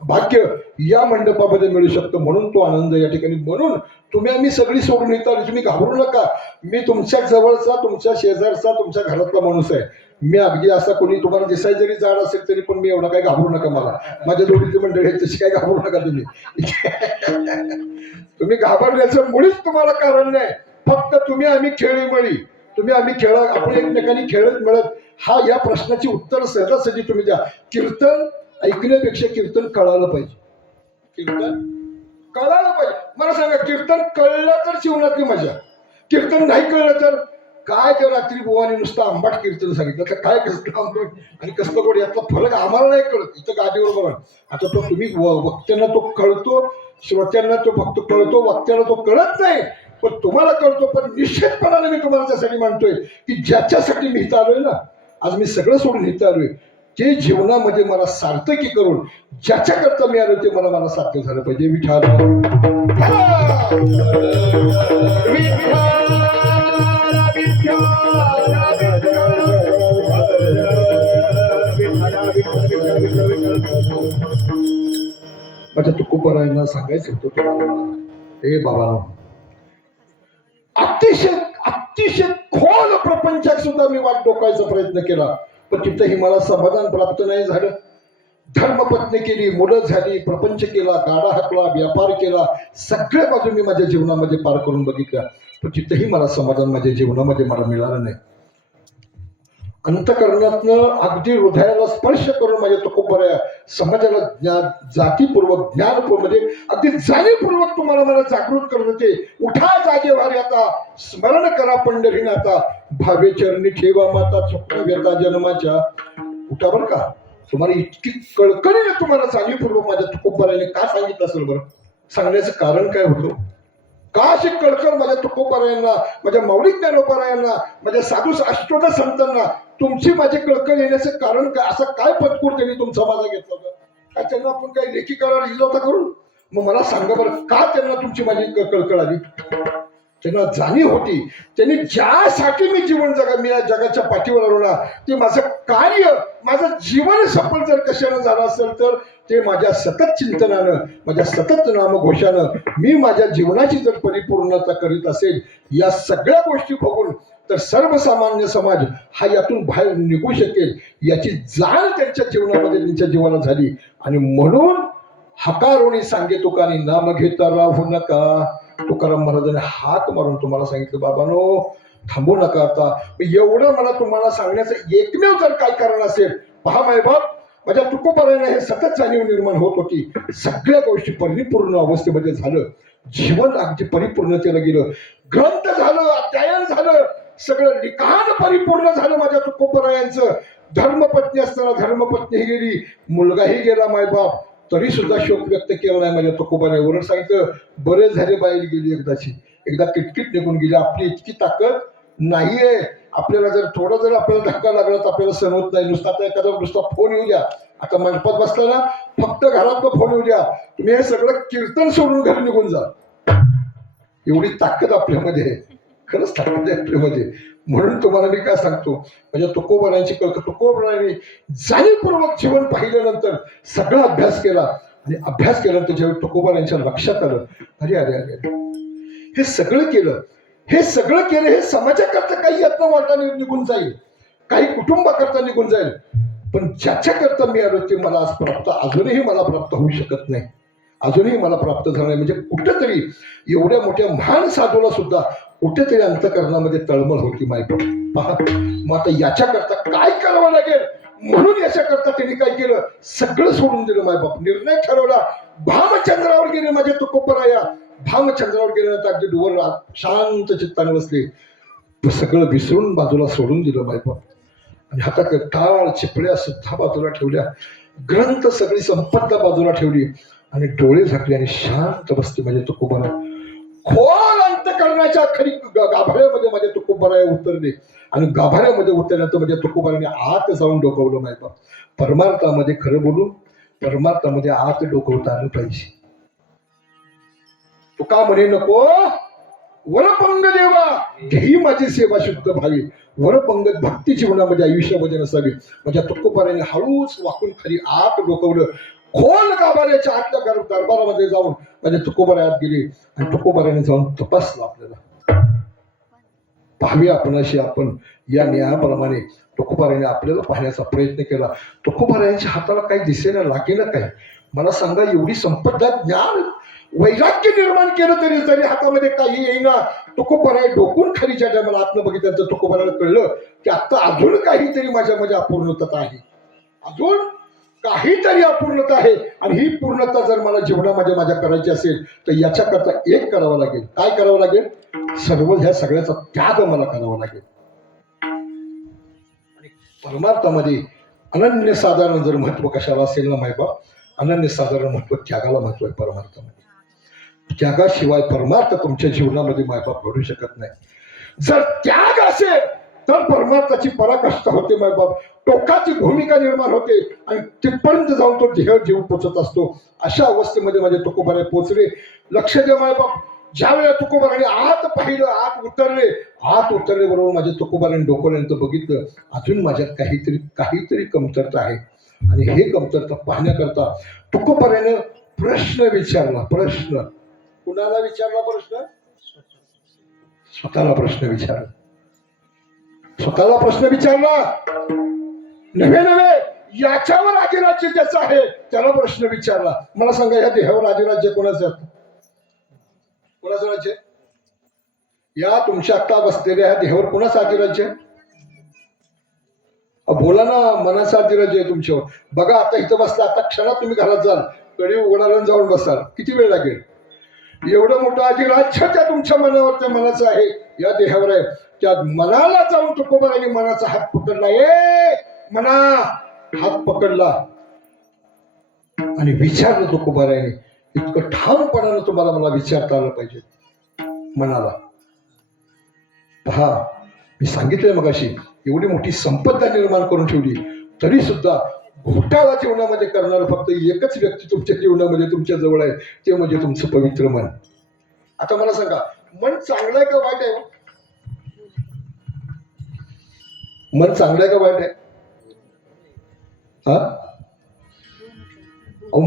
भाग्य या मंडपामध्ये मिळू शकतं. म्हणून तो आनंद या ठिकाणी. म्हणून तुम्ही आम्ही सगळी सोडून येतात, तुम्ही घाबरू नका. मी तुमच्या जवळचा, तुमच्या शेजारचा, तुमच्या घरातला माणूस आहे. मी अगदी असा कोणी तुम्हाला दिसाय जरी जाड असेल तरी पण मी एवढा काही घाबरू नका. मला माझ्या जोडीची मंडळी आहेत तशी काही घाबरू नका तुम्ही. तुम्ही घाबरण्याचं मुळीच तुम्हाला कारण नाही. फक्त तुम्ही आम्ही खेळीमळी, तुम्ही आम्ही खेळ, आपण एकमेकांनी खेळत मिळत, हा या प्रश्नाची उत्तर सहजासहजी तुम्ही द्या. कीर्तन ऐकण्यापेक्षा कीर्तन कळालं पाहिजे. कीर्तन कळालं पाहिजे. मला सांगा, कीर्तन कळलं तर जीवनातली मजा, कीर्तन नाही कळलं तर काय? त्या रात्री बुवाने नुसतं आंबाट कीर्तन सांगितलं तर काय कसलं आंबट आणि कसलं गोड यातला फरक आम्हाला नाही कळत. इथं गादीवर बघा, आता तो तुम्ही वक्त्यांना तो कळतो, श्रोत्यांना तो फक्त कळतो, वक्त्यांना तो कळत नाही, पण तुम्हाला कळतो. पण निश्चितपणाने मी तुम्हाला त्यासाठी म्हणतोय की ज्याच्यासाठी मी इथं आलोय ना, आज मी सगळं सोडून इथं आलोय, ते जीवनामध्ये मला सार्थकी करून ज्याच्याकरता मी आलो ते मला साध्य झालं पाहिजे. विठाल माझ्या तुकोबरायांना सांगायचं होतं तुम्हाला, हे बाबांनो, अतिशय खोल प्रपंचात सुद्धा मी वाट डोकायचा प्रयत्न केला, पण तिथंही मला समाधान प्राप्त नाही झालं. धर्मपत्नी केली, मुलं झाली, प्रपंच केला, गाडा हाकला, व्यापार केला, सगळ्या बाजू मी माझ्या जीवनामध्ये पार करून बघितल्या, पण तिथंही मला समाधान माझ्या जीवनामध्ये मला मिळालं नाही. अंतःकरणातनं अगदी हृदयाला स्पर्श करून माझ्या तुकोबऱ्या समाजाला जातीपूर्वक ज्ञानपूर्वक म्हणजे अगदी जाणीवपूर्वक तुम्हाला मला जागृत करत होते. उठा जागेवारी आता, स्मरण करा पंढरीनाथा, भावे चरणी ठेवा माता, स्वप्न व्यथा जन्माच्या. उठा बरं का. तुम्हाला इतकी कळकळीने तुम्हाला जाणीवपूर्वक माझ्या तुकोबऱ्याने का सांगितलं असेल बरं? सांगण्याचं कारण काय होतं? का अशी कळकळ माझ्या तुकोबरायांना, माझ्या मौलिक ज्ञानोबरायांना, माझ्या साधू अष्टोद संतांना तुमची माझी कळकळ येण्याचं कारण काय? असं काय पदकूर त्यांनी तुमचा माझा घेतला होता? काय त्यांना आपण काही लेखी करार लिहिला होता करून? मग मला सांगा बरं, का त्यांना तुमची माझी कळकळ आली? त्यांना जाणीव होती, त्यांनी ज्यासाठी मी जीवन मी या जगाच्या पाठीवर आलो ना, ते माझं कार्य, माझं जीवन सफल जर कशानं झालं असेल तर ते माझ्या सतत चिंतनानं, माझ्या सतत नामघोषानं मी माझ्या जीवनाची जर परिपूर्णता करीत असेल, या सगळ्या गोष्टी बघून तर सर्वसामान्य समाज हा यातून बाहेर निघू शकेल याची जाण त्यांच्या जीवनामध्ये, त्यांच्या जीवाला झाली. आणि म्हणून हकारोणी सांगे तुकानी, नाम घेता राहू नका. तुकाराम महाराजांनी हाक मारून तुम्हाला सांगितलं, बाबांनो थांबू नका. आता एवढं मला तुम्हाला सांगण्याचं एकमेव जर काय कारण असेल, पहा मायबाप, माझ्या तुकोबरायांना हे सतत जाणीव निर्माण होत होती. सगळ्या गोष्टी परिपूर्ण अवस्थेमध्ये झालं, जीवन अगदी परिपूर्णतेला गेलं, ग्रंथ झालं, अध्ययन झालं, सगळं लिखाण परिपूर्ण झालं माझ्या तुकोबरायांचं. धर्मपत्नी असताना धर्मपत्नीही गेली, मुलगाही गेला मायबाप, तरी सुद्धा शोक व्यक्त केला नाही माझ्या तुकोबाने. वरून सांगितलं, बरेच झाले बाहेर गेली, एकदा किटकिट निघून गेली. आपली इतकी ताकद नाहीये. आपल्याला जर थोडा जर आपल्याला धक्का लागला तर आपल्याला सहन होत नाही. नुसता आता एखादा नुसता फोन येऊ द्या, आता मंडपात बसला ना, फक्त घरात फोन येऊ द्या, तुम्ही हे सगळं कीर्तन सोडून घरी निघून जा. एवढी ताकद आपल्यामध्ये आहे, खरंच ताकद आहे आपल्यामध्ये. म्हणून तुम्हाला मी काय सांगतो, म्हणजे तुकोबारायांची कळतं, तुकोबारायांनी जाणीवपूर्वक जीवन पाहिल्यानंतर सगळा अभ्यास केला आणि अभ्यास केल्यानंतर ज्यावेळी तुकोबारायांच्या लक्षात आलं, अरे अरे अरे हे सगळं केलं, हे समाजाकरता काही यत्न वाटाने निघून जाईल, काही कुटुंबाकरता निघून जाईल, पण ज्याच्याकरता मी आलो ते मला आज प्राप्त, अजूनही मला प्राप्त होऊ शकत नाही, अजूनही मला प्राप्त झालं नाही. म्हणजे कुठेतरी एवढ्या मोठ्या महान साधूला सुद्धा कुठेतरी अंतःकरणामध्ये तळमळ होती माय पहा. मग आता याच्याकरता काय करावं लागेल, म्हणून याच्याकरता त्यांनी काय केलं, सगळं सोडून दिलं मायबाप. निर्णय ठरवला, भामचंद्रावर गेले माझे तुकोबराया. भामचंद्रावर गेल्यानंतर अगदी डोवर शांत चित्ताने बसले, सगळं विसरून बाजूला सोडून दिलं मायबाप. आणि हातात टाळ चिपळ्या सुद्धा बाजूला ठेवल्या, ग्रंथ सगळी संपत्ता बाजूला ठेवली आणि डोळे झाकले आणि शांत बसते माझे तुकोबरा. खोल अंतःकरणाच्या खरी गाभाऱ्यामध्ये माझे तुकोबराया उतरले आणि गाभाऱ्यामध्ये उतरल्यानंतर माझ्या तुकोबराने आत जाऊन डोकवलं नाही. परमार्थामध्ये खरं बोलून परमार्थामध्ये आत डोकवता आलं पाहिजे. तुका म्हणे नको वरपंग देवा ही माझी सेवा शुद्ध व्हावी, वरपंगत भक्ती जीवनामध्ये आयुष्यामध्ये नसावी. माझ्या तुकोबराने हळूच वाकून खाली आत डोकवलं, खोल गाभाऱ्याच्या आतल्या दरबारामध्ये जाऊन माझ्या तुकोबरा आत गेली आणि तुकोबराने जाऊन तपासलं आपल्याला. पाहावी आपणाशी आपण या न्यायाप्रमाणे तुकोबराने आपल्याला पाहण्याचा प्रयत्न केला. तुकोबरायांच्या हाताला काही दिसेना लागेना काय. मला सांगा, एवढी संपदा ज्ञान वैराग्य निर्माण केलं तरी हातामध्ये काही येईना. तुकोबराय डोकून खाली ज्या टायमाला आतनं बघितल्यानंतर तुकोबराला कळलं की आता अजून काहीतरी माझ्यामध्ये अपूर्णता आहे, अजून काहीतरी अपूर्णता आहे. आणि ही पूर्णता जर मला जीवनामध्ये माझ्या करायची असेल तर याच्याकरता एक करावं लागेल. काय करावं लागेल? सर्व ह्या सगळ्याचा त्याग मला करावा लागेल. आणि परमार्थामध्ये अनन्यसाधारण जर महत्व कशाला असेल ना मायबाप, अनन्यसाधारण महत्व त्यागाला महत्व आहे परमार्थामध्ये. त्यागाशिवाय परमार्थ तुमच्या जीवनामध्ये मायबाप घडू शकत नाही. जर त्याग असेल तर परमार्थाची पराकाष्ठा होते मायबाप, टोकाची भूमिका निर्माण होते आणि तिथपर्यंत जाऊन तो देह जीव पोचत असतो. अशा अवस्थेमध्ये माझे तुकोबराय पोचले. लक्ष द्या मायबाप, ज्या वेळेला तुकोबराने आत पाहिलं, आत उतरले बरोबर माझ्या तुकोबराने डोकवल्यानंतर बघितलं अजून माझ्यात काहीतरी कमतरता आहे. आणि हे कमतरता पाहण्याकरता तुकोबराने प्रश्न विचारला. प्रश्न कुणाला विचारला? प्रश्न स्वतःला प्रश्न विचारला. स्वतःला प्रश्न विचारला. नव्हे याच्यावर अधिराज्य ज्याचं आहे त्याला प्रश्न विचारला. मला सांगा, या देहावर अधिराज्य कोणाचं राज्य? या तुमच्या आता बसलेल्या ह्या देहावर कोणाचं अधिराज्य? बोला ना, मनाचं अधिराज्य आहे तुमच्यावर. बघा, आता इथं बसला, आता क्षणात तुम्ही घरात जाल, कडी उघडाला जाऊन बसाल, किती वेळ लागेल? एवढं मोठं अधिराज्य त्या तुमच्या मनावर, त्या मनाचं आहे, या देहावर आहे. त्या मनाला जाऊन तुकोबराने मनाचा हात पकडला. मना हात पकडला आणि विचारलं तुकोबराने. इतकं ठामपणानं तुम्हाला मला विचारता आलं पाहिजे मनाला. पहा, मी सांगितलंय मगाशी, एवढी मोठी संपदा निर्माण करून ठेवली तरी सुद्धा घोटाळा जीवनामध्ये करणार फक्त एकच व्यक्ती तुमच्या जीवनामध्ये तुमच्या जवळ आहे, ते म्हणजे तुमचं पवित्र मन. आता मला सांगा, मन चांगलं आहे का वाईट आहे? मन चांगलं आहे का वाईट आहे? हा,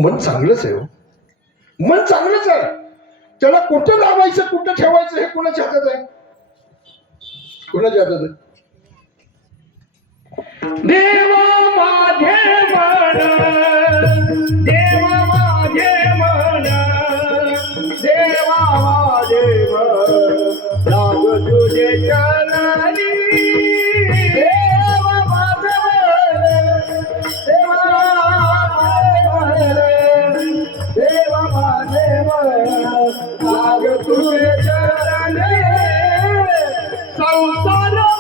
मन चांगलंच आहे. मन चांगलंच आहे. त्याला कुठं लावायचं, कुठं ठेवायचं हे कोणाच्या हातात आहे? कोणाच्या हातात आहे? देवा माझे मन, देवा माझे मन, देवा माझे मन, लाग तुझे चरणी. देवा माझे मन, देवा माझे मन, देवा माझे मन, लाग तुझे चरणी. संसार नाम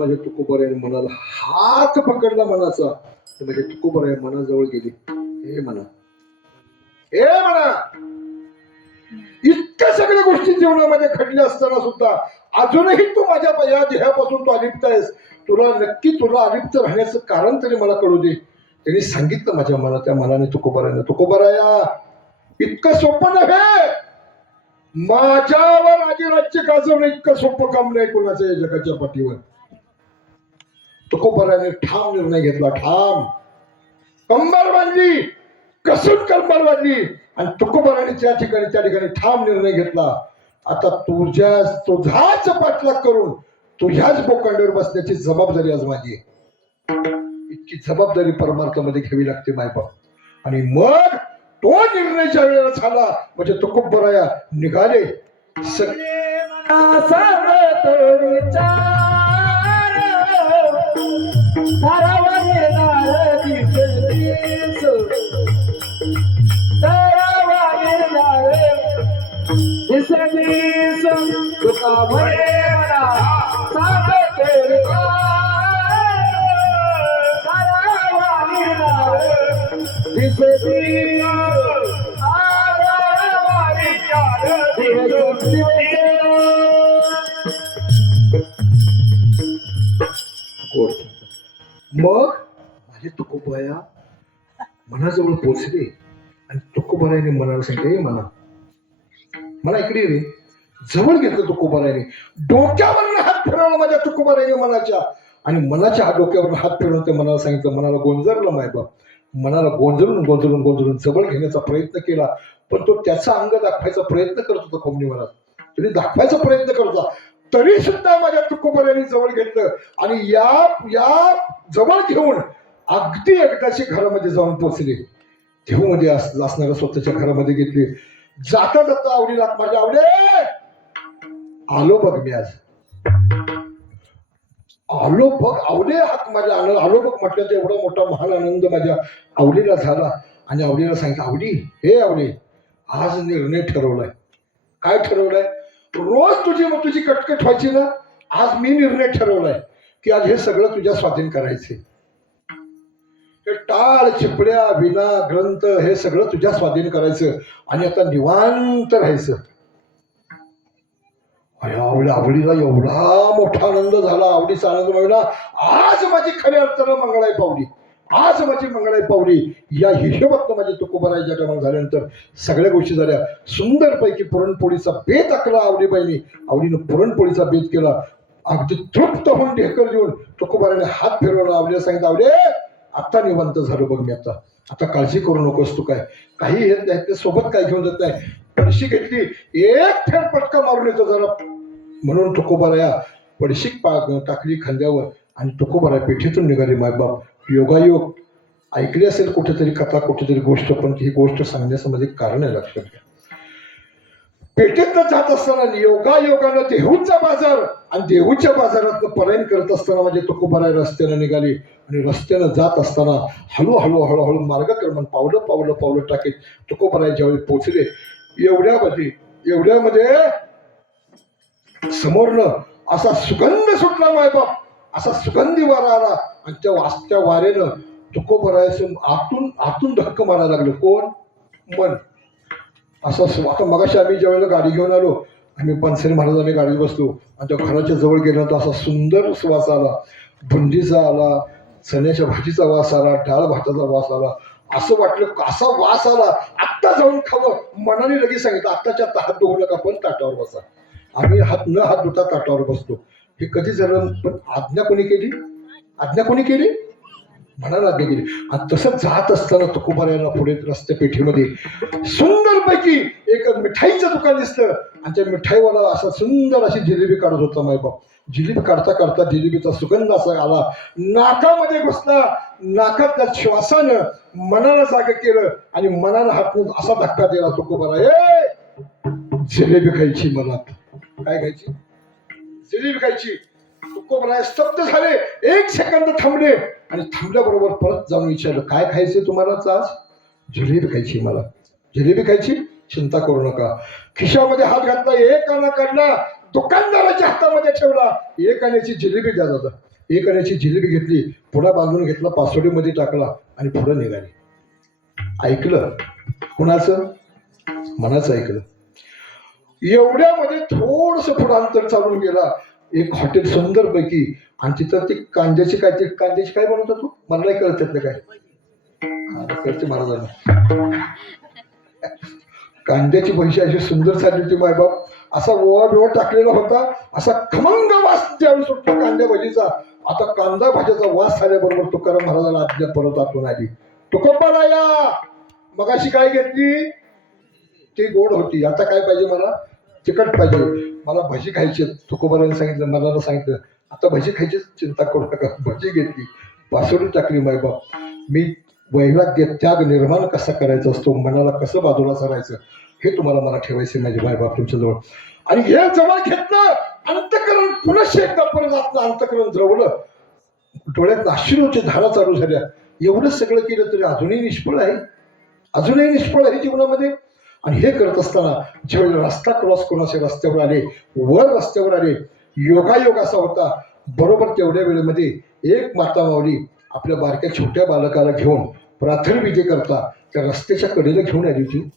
माझ्या तुकोबरायाने मनाला हात पकडला मनाचा, तर माझ्या तुकोबराया मनाजवळ गेली. हे म्हणा, हे म्हणा, इतक्या सगळ्या गोष्टी जीवनामध्ये घडल्या असताना सुद्धा अजूनही तू माझ्या या देहापासून तू अलिप्त आहेस. तुला अलिप्त राहण्याचं कारण तरी मला कळू दे. त्यांनी सांगितलं माझ्या मनात, त्या मनाने तुकोबरायाने, तुकोबराया इतकं सोपं नव्हे, माझ्यावर राज्य गाजवणं इतकं सोपं काम नाही कोणाचं या जगाच्या पाठीवर. तुकोबरायाने ठाम निर्णय घेतला, ठाम कंबर बांधली, कसून कंबर बांधली आणि तुकोबरायाने त्या ठिकाणी ठाम निर्णय घेतला. आता तुझाच पाठलाग करून तुझ्याच बोकांडीवर बसण्याची जबाबदारी आज माझी आहे. इतकी जबाबदारी परमार्थामध्ये घ्यावी लागते मायबाप. आणि मग तो निर्णय ज्या वेळेला झाला म्हणजे तुकोबराया निघाले. मग माझे तुकोबराया मनाजवळ पोचले आणि तुकोबरायाने मनाला सांगितले, म्हणा इकडे रे. जवळ घेतलं तुकोबरायाने, डोक्यावरनं हात फिरवला माझ्या तुकोबरायाने मनाच्या, आणि मनाच्या डोक्यावरून हात फिरवून ते मनाला सांगितलं. मनाला गोंजरलं मायबाप, मनाला गोंजरून जवळ घेण्याचा प्रयत्न केला. पण तो त्याचा अंग दाखवायचा प्रयत्न करत होता. कोमनी मनात तुम्ही दाखवायचा प्रयत्न करत होता, तरी सुद्धा माझ्या तुकोबरायाने जवळ घेतलं आणि या जवळ घेऊन अगदी एकदाची घरामध्ये जाऊन पोचले. देहूमध्ये असणाऱ्या स्वतःच्या घरामध्ये घेतले. जाता जाता आवडीला, माझ्या आवडे आलो बघ, मी आज आलो बघ आवडे, हात माझ्या आलो बघ म्हटलं तर एवढा मोठा महान आनंद माझ्या आवडीला झाला. आणि आवडीला सांगितलं, आवडी हे आवडे, आज निर्णय ठरवलाय. काय ठरवलाय? रोज तुझी कटकट व्हायची ना, आज मी निर्णय ठरवलाय की आज हे सगळं तुझ्या स्वाधीन करायचे. हे टाळ चिपड्या विना ग्रंथ हे सगळं तुझ्या स्वाधीन करायचं आणि आता निवांत राहायचं. आवडीला एवढा मोठा आनंद झाला, आवडीचा आनंद मिळाला. आज माझी खऱ्या अर्थानं मंगळाई पावली, आज माझी मंगळाई पावली. या हिशोबात माझे तुकोबराया टायमाला झाल्यानंतर सगळ्या गोष्टी झाल्या. सुंदरपैकी पुरणपोळीचा बेत आखला आवडीबाईने. आवडीनं पुरणपोळीचा बेत केला. अगदी तृप्त होऊन ढेकर देऊन तुकोबरायाने हात फिरवला. आवडीला सांगितलं, आवडे आता निवांत झालो बघ मी, आता काळजी करू नकोस तू, काही येत नाही, ते सोबत काय घेऊन जात नाही. पडशी घेतली, एक फेर पटका मारून येतो जरा म्हणून तुकोबराया पडशी टाकली खांद्यावर आणि तुकोबराया पेठेतून निघाले. मायबाप योगायोग ऐकली असेल कुठेतरी कथा, कुठेतरी गोष्ट, पण ही गोष्ट सांगण्याचं मध्ये कारण आहे, लक्षात घ्या. पेठेतनं जात असताना योगायोगानं देहूचा बाजार आणि देहूच्या बाजारात पलायन करत असताना माझे तुकोबराया रस्त्यानं निघाले. आणि रस्त्यानं जात असताना हळूहळू मार्गक्रमण पावलं टाकीत तुकोबराया ज्यावेळी पोचले, एवढ्यामध्ये समोरनं असा सुगंध सुटला मायबाप, असा सुगंधी वारा आला आणि त्या वाऱ्यानं तुकोबरायासून आतून धक्क मारायला लागलं. कोण? मन. असं आता मगाशी आम्ही ज्या वेळेला गाडी घेऊन आलो, आम्ही पानसरे महाराज आम्ही गाडीत बसलो आणि त्या घराच्या जवळ गेलो तर असा सुंदर सुवास आला. बुंदीचा आला, चण्याच्या भाजीचा वास आला, डाळ भाताचा वास आला. असं वाटलं असा वास आला, आत्ता जाऊन खावं. मनाने लगेच सांगितलं, आत्ताच्या हात धुवू नका, पण ताटावर बसा. आम्ही न हात धुता ताटावर बसतो. हे कधी झालं? पण आज्ञा कोणी केली? मनाला आज्ञा केली. आणि तसं जात असताना तुकोबरायाला पुढे रस्ते पेठीमध्ये सुंदरपैकी एक मिठाईचं दुकान दिसलं आणि त्या मिठाईवाला असा सुंदर अशी जिलेबी काढत होता मायबाप. जिलेबी काढता जिलेबीचा सुगंध असा आला, नाकामध्ये घुसला. नाकातल्या श्वासानं मनाला जाग केलं आणि मनाला हातून असा धक्का दिला. तुकोबराया जिलेबी खायची, मनात काय खायची? जिलेबी खायची. तुकोबराया स्तब्ध झाले, एक सेकंद थांबले आणि थांबल्याबरोबर परत जाऊन विचारलं, काय खायचे तुम्हाला आज? जिलेबी खायची मला. जिलेबी खायची, चिंता करू नका. खिशामध्ये हात घातला, एक आणा काढला, दुकानदाराच्या हातामध्ये ठेवला, एक आण्याची जिलेबी द्या दादा. एक आण्याची जिलेबी घेतली, पुढा बांधून घेतला, पासोडीमध्ये टाकला आणि पुढे निघाली. ऐकलं कुणाचं? मनाचं ऐकलं. एवढ्यामध्ये थोडस पुढं अंतर चालून गेला, एक हॉटेल सुंदर पैकी, आणि तिथं ती कांद्याची काय बनवतात तू? मला नाही कळत त्यातलं काय. कळते महाराजांना. कांद्याची भजी अशी सुंदर चालली होती मायबाप. असा ओवा बिवा टाकलेला होता, असा खमंग वास त्यावेळी सुटला कांद्या भजीचा. आता कांदा भाजीचा वास आल्याबरोबर तुकाराम महाराजांना आज्ञा परत आतून आली. तुकोबाराया, मगाशी काय घेतली? ती गोड होती, आता काय पाहिजे मला? तिखट पाहिजे. मला भजी खायची. तुकोबाराने सांगितलं, मला सांगितलं, आता भजी खायची, चिंता करू नका. भजी घेतली, पासोडी टाकली. मायबाप, मी वैराग्य त्याग निर्माण कसा करायचा असतो, मनाला कसं बाजूला सारायचं, हे तुम्हाला मला ठेवायचे माझे मायबाप तुमच्याजवळ. आणि हे जवळ घेतलं, अंतकरण पुनश्च एकदा परत आपलं अंतकरण द्रवलं, डोळ्यात अश्रूची धारा चालू झाल्या. एवढं सगळं केलं तरी अजूनही निष्फळ आहे, अजूनही निष्फळ आहे जीवनामध्ये. आणि हे करत असताना ज्यावेळेला रस्ता क्रॉस करून असे रस्त्यावर आले, वर रस्त्यावर आले, योगायोग असा होता, बरोबर तेवढ्या वेळेमध्ये एक माता माऊली आपल्या बारक्या छोट्या बालकाला घेऊन प्रार्थनाविधी करता त्या रस्त्याच्या कडेला घेऊन आली होती.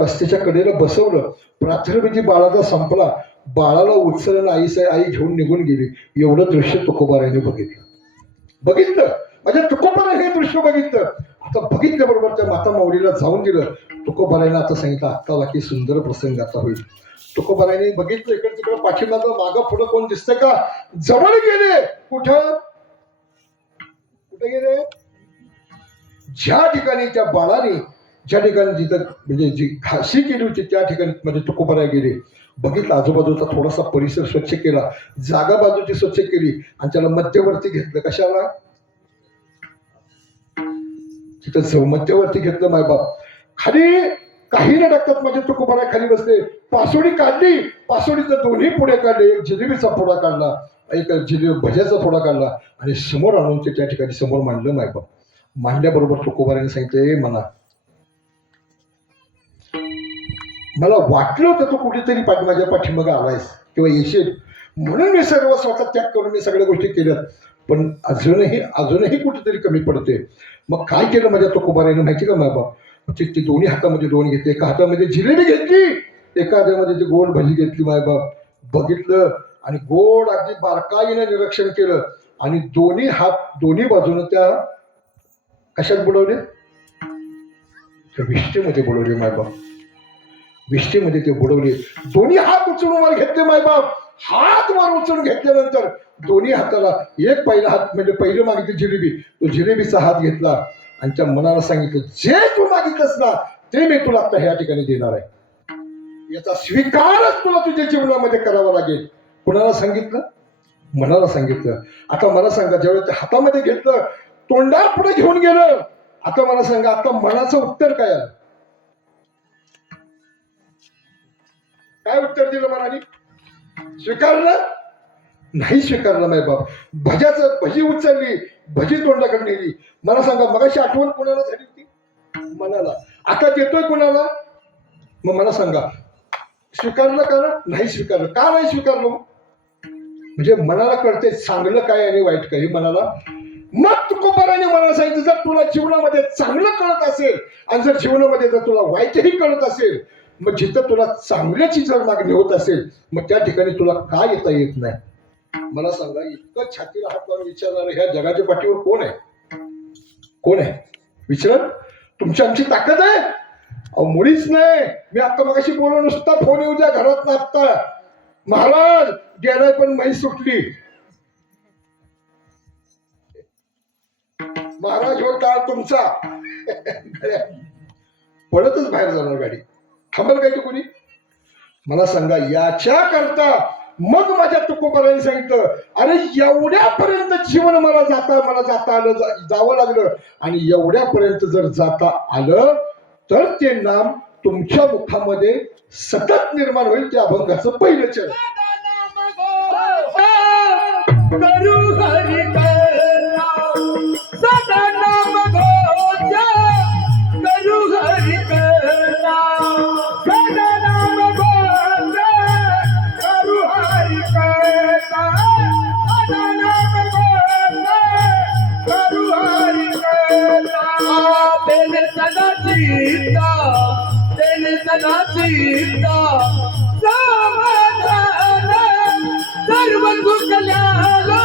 रस्त्याच्या कडेला बसवलं. प्रार्थनाविधी बाळाचा संपला, बाळाला उचलून आई घेऊन निघून गेली. एवढं दृश्य तुकोबाराने बघितलं. म्हणजे तुकोबाराने हे दृश्य बघितलं. आता बघितल्याबरोबर त्या माता माऊलीला जाऊन दिलं. तुकोबाराने आता सांगितलं, आता बाकी सुंदर प्रसंग आता होईल. तुकोबाराने बघितलं, इकडे तिकडे पाठीमागं मागं पुढं कोण दिसतंय का? जवळ गेले. कुठे गेले? ज्या ठिकाणी त्या बाळाने, ज्या ठिकाणी जिथं म्हणजे जी घाशी केली होती त्या ठिकाणी म्हणजे तुकोबाराय गेले. बघितलं, आजूबाजूचा थोडासा परिसर स्वच्छ केला, जागा बाजूची स्वच्छ केली, आणि त्याला मध्यवर्ती घेतलं. कशाला? तिथं मध्यवर्ती घेतलं. मायबाप खाली काही न टाकतात म्हणजे तुकोबाराय खाली बसले. पासोडी काढली, पासोडीचं दोन्ही पुढे काढले. एक जिलेबीचा पुडा काढला, एक भज्याचा पुडा काढला, आणि समोर आणून ते त्या ठिकाणी समोर मांडलं. मायबाप मांडल्याबरोबर तुकोबाराने सांगितलं, मला वाटलं होतं तू कुठेतरी माझ्या पाठीमागे आलायस किंवा येशील, म्हणून मी सर्व स्वतः त्याग करून मी सगळ्या गोष्टी केल्यात, पण अजूनही कुठेतरी कमी पडते. मग काय केलं माझ्या तुकोबाराने माहिती का मायबाप? ते दोन्ही हातामध्ये दोन घेतले. एका हातामध्ये जिलेबी घेतली, एका हातामध्ये ती गोड भजी घेतली. मायबाप बघितलं आणि गोड अगदी बारकाईने निरीक्षण केलं, आणि दोन्ही हात दोन्ही बाजूने त्या कशात बुडवले? विष्ठेमध्ये बुडवले. मायबाप विष्ठेमध्ये ते बुडवले. दोन्ही हात उचलून वर घेतले. मायबाप हात वर उचलून घेतल्यानंतर दोन्ही हाताला एक पहिला हात म्हणजे पहिलं मागितली जिलेबी, तो जिलेबीचा हात घेतला आणि त्या मनाला सांगितलं, जे तू मागितलंस ना ते मी तुला आता ह्या ठिकाणी देणार आहे. याचा स्वीकारच तुला तुझ्या जीवनामध्ये करावा लागेल. कुणाला सांगितलं? मनाला सांगितलं. आता मला सांगा, ज्यावेळेस ते हातामध्ये घेतलं, तोंडा पुढे घेऊन गेलं, आता मला सांगा, आता मनाचं उत्तर काय आलं? काय उत्तर दिलं मनाने? स्वीकारलं? नाही स्वीकारलं. मायबाप भजी उचलली, भजी तोंडाकडे नेली. मला सांगा, मगाशी आठवण कोणाला झाली होती? मनाला. आता देतोय कोणाला? मग मला सांगा, स्वीकारलं का? नाही स्वीकारलं. का नाही स्वीकारलं? म्हणजे मनाला कळते चांगलं काय आणि वाईट काय हे मनाला. मग तुकोबाराने मला सांगितलं, जर तुला जीवनामध्ये चांगलं कळत असेल आणि जर जीवनामध्ये जर तुला वाईटही कळत असेल, मग जिथं तुला चांगल्याची जर मागणी होत असेल, मग त्या ठिकाणी तुला का येता येत नाही? मला सांगा, इतकं छातीला हात लावून विचारणारं ह्या जगाच्या पाठीवर कोण आहे? कोण आहे? विचार. तुमची आमची ताकद आहे? अहो मुळीच नाही. मी आता मगाशी बोललो, नुसता फोन येऊ द्या घरात ना, आता महाराज गेलाय पण म्हैस सुटली. महाराज हो काळ तुमचा. पडतच बाहेर जाणार गाडी. थांबल काय तू कोणी? मला सांगा, याच्या करता मग माझ्या तुकोबाराने सांगितलं, अरे एवढ्यापर्यंत जीवन मला जाता आलं, जावं लागलं, आणि एवढ्यापर्यंत जर जाता आलं तर ते नाम तुमच्या मुखामध्ये सतत निर्माण होईल. त्या अभंगाचं पहिलं चरण. Hare Krishna चित्ता तेने सदा चित्ता समाधान सर्व सुखलालो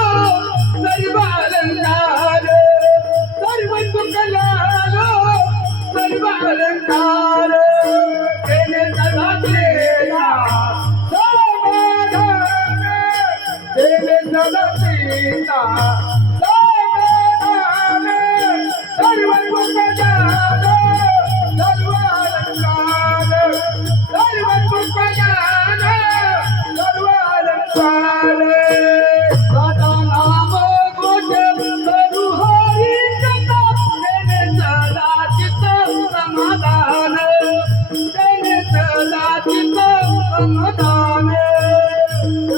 सर्व अलंकार सर्व सुखलालो सर्व अलंकार तेने सदा तेरा समाधान तेने सदा चित्ता समाधान सर्व सुखलालो सर्व अलंकार सर्व सुखलालो सर्व अलंकार सदा नाम घोष करू हरी कथा तेने सदा चित्त समाधान तेने सदा चित्त समाधान सदा हरी कथा तेने सदा चित्त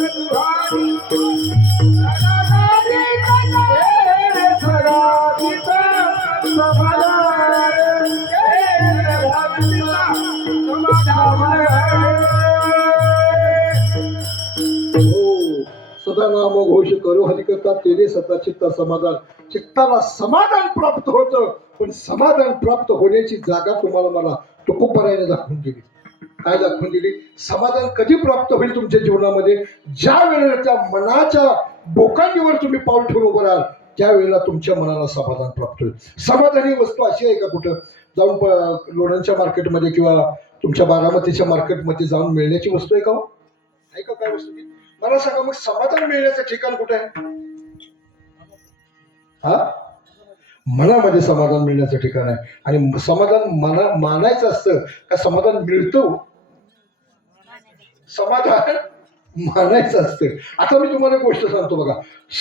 समाधान तेने सदा चित्त समाधान हो सदा नाम घोष करो हरिकथा तेरे सदा चित्ता समाधान. चित्ताला समाधान प्राप्त होतं, पण समाधान प्राप्त होण्याची जागा तुम्हाला मला तुकोबराने दाखवून दिली. काय दाखवून दिली? समाधान कधी प्राप्त होईल तुमच्या जीवनामध्ये? ज्या वेळेला त्या मनाच्या डोकांवर तुम्ही पाऊल ठेवून उभं राहाल, त्यावेळेला तुमच्या मनाला समाधान प्राप्त होईल. समाधान ही वस्तू अशी आहे का कुठं जाऊन लोणंदच्या मार्केटमध्ये किंवा तुमच्या बारामतीच्या मार्केटमध्ये जाऊन मिळण्याची वस्तू आहे का हो? आहे का काय वस्तू ती? मला सांगा मग समाधान मिळण्याचं ठिकाण कुठे आहे? हा, मनामध्ये समाधान मिळण्याचं ठिकाण आहे. आणि समाधान मानायचं असतं का समाधान मिळतं? समाधान मानायचं असतं. आता मी तुम्हाला एक गोष्ट सांगतो बघा,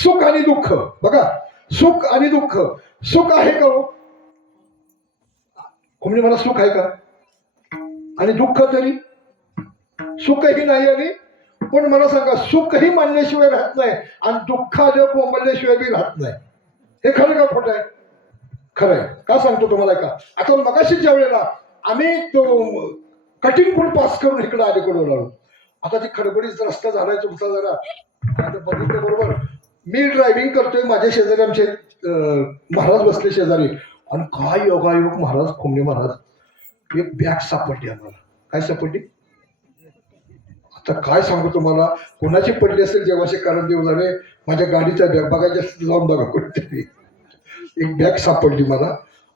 सुख आणि दुःख. बघा, सुख आणि दुःख. सुख आहे का हो? कोणी मला सुख आहे का? आणि दुःख तरी सुखही नाही. आणि पण मला सांगा, सुखही मानल्याशिवाय राहत नाही आणि दुःखाला बोंबलल्याशिवाय बी राहत नाही. हे खरं का खोटं आहे? खरं आहे. का सांगतो तुम्हाला का? आता मगाशी ज्या वेळेला आम्ही तो कठीण गुण पास करून इकडे अलीकडे आलो, आता ती खडबडीचा रस्ता झालाय तुमचा जरा आता बघितलं बरोबर. मी ड्रायव्हिंग करतोय, माझ्या शेजारी आमचे महाराज बसले शेजारी, आणि काय योगायोग महाराज, खोमणे महाराज, एक बॅग सापडली आम्हाला. काय सापडली? आता काय सांगू तुम्हाला, कोणाची पडली असेल जेव्हाचे कारण देव झाले. माझ्या गाडीचा बॅग बघायच्या जाऊन बघा कुठेतरी एक बॅग सापडली मला.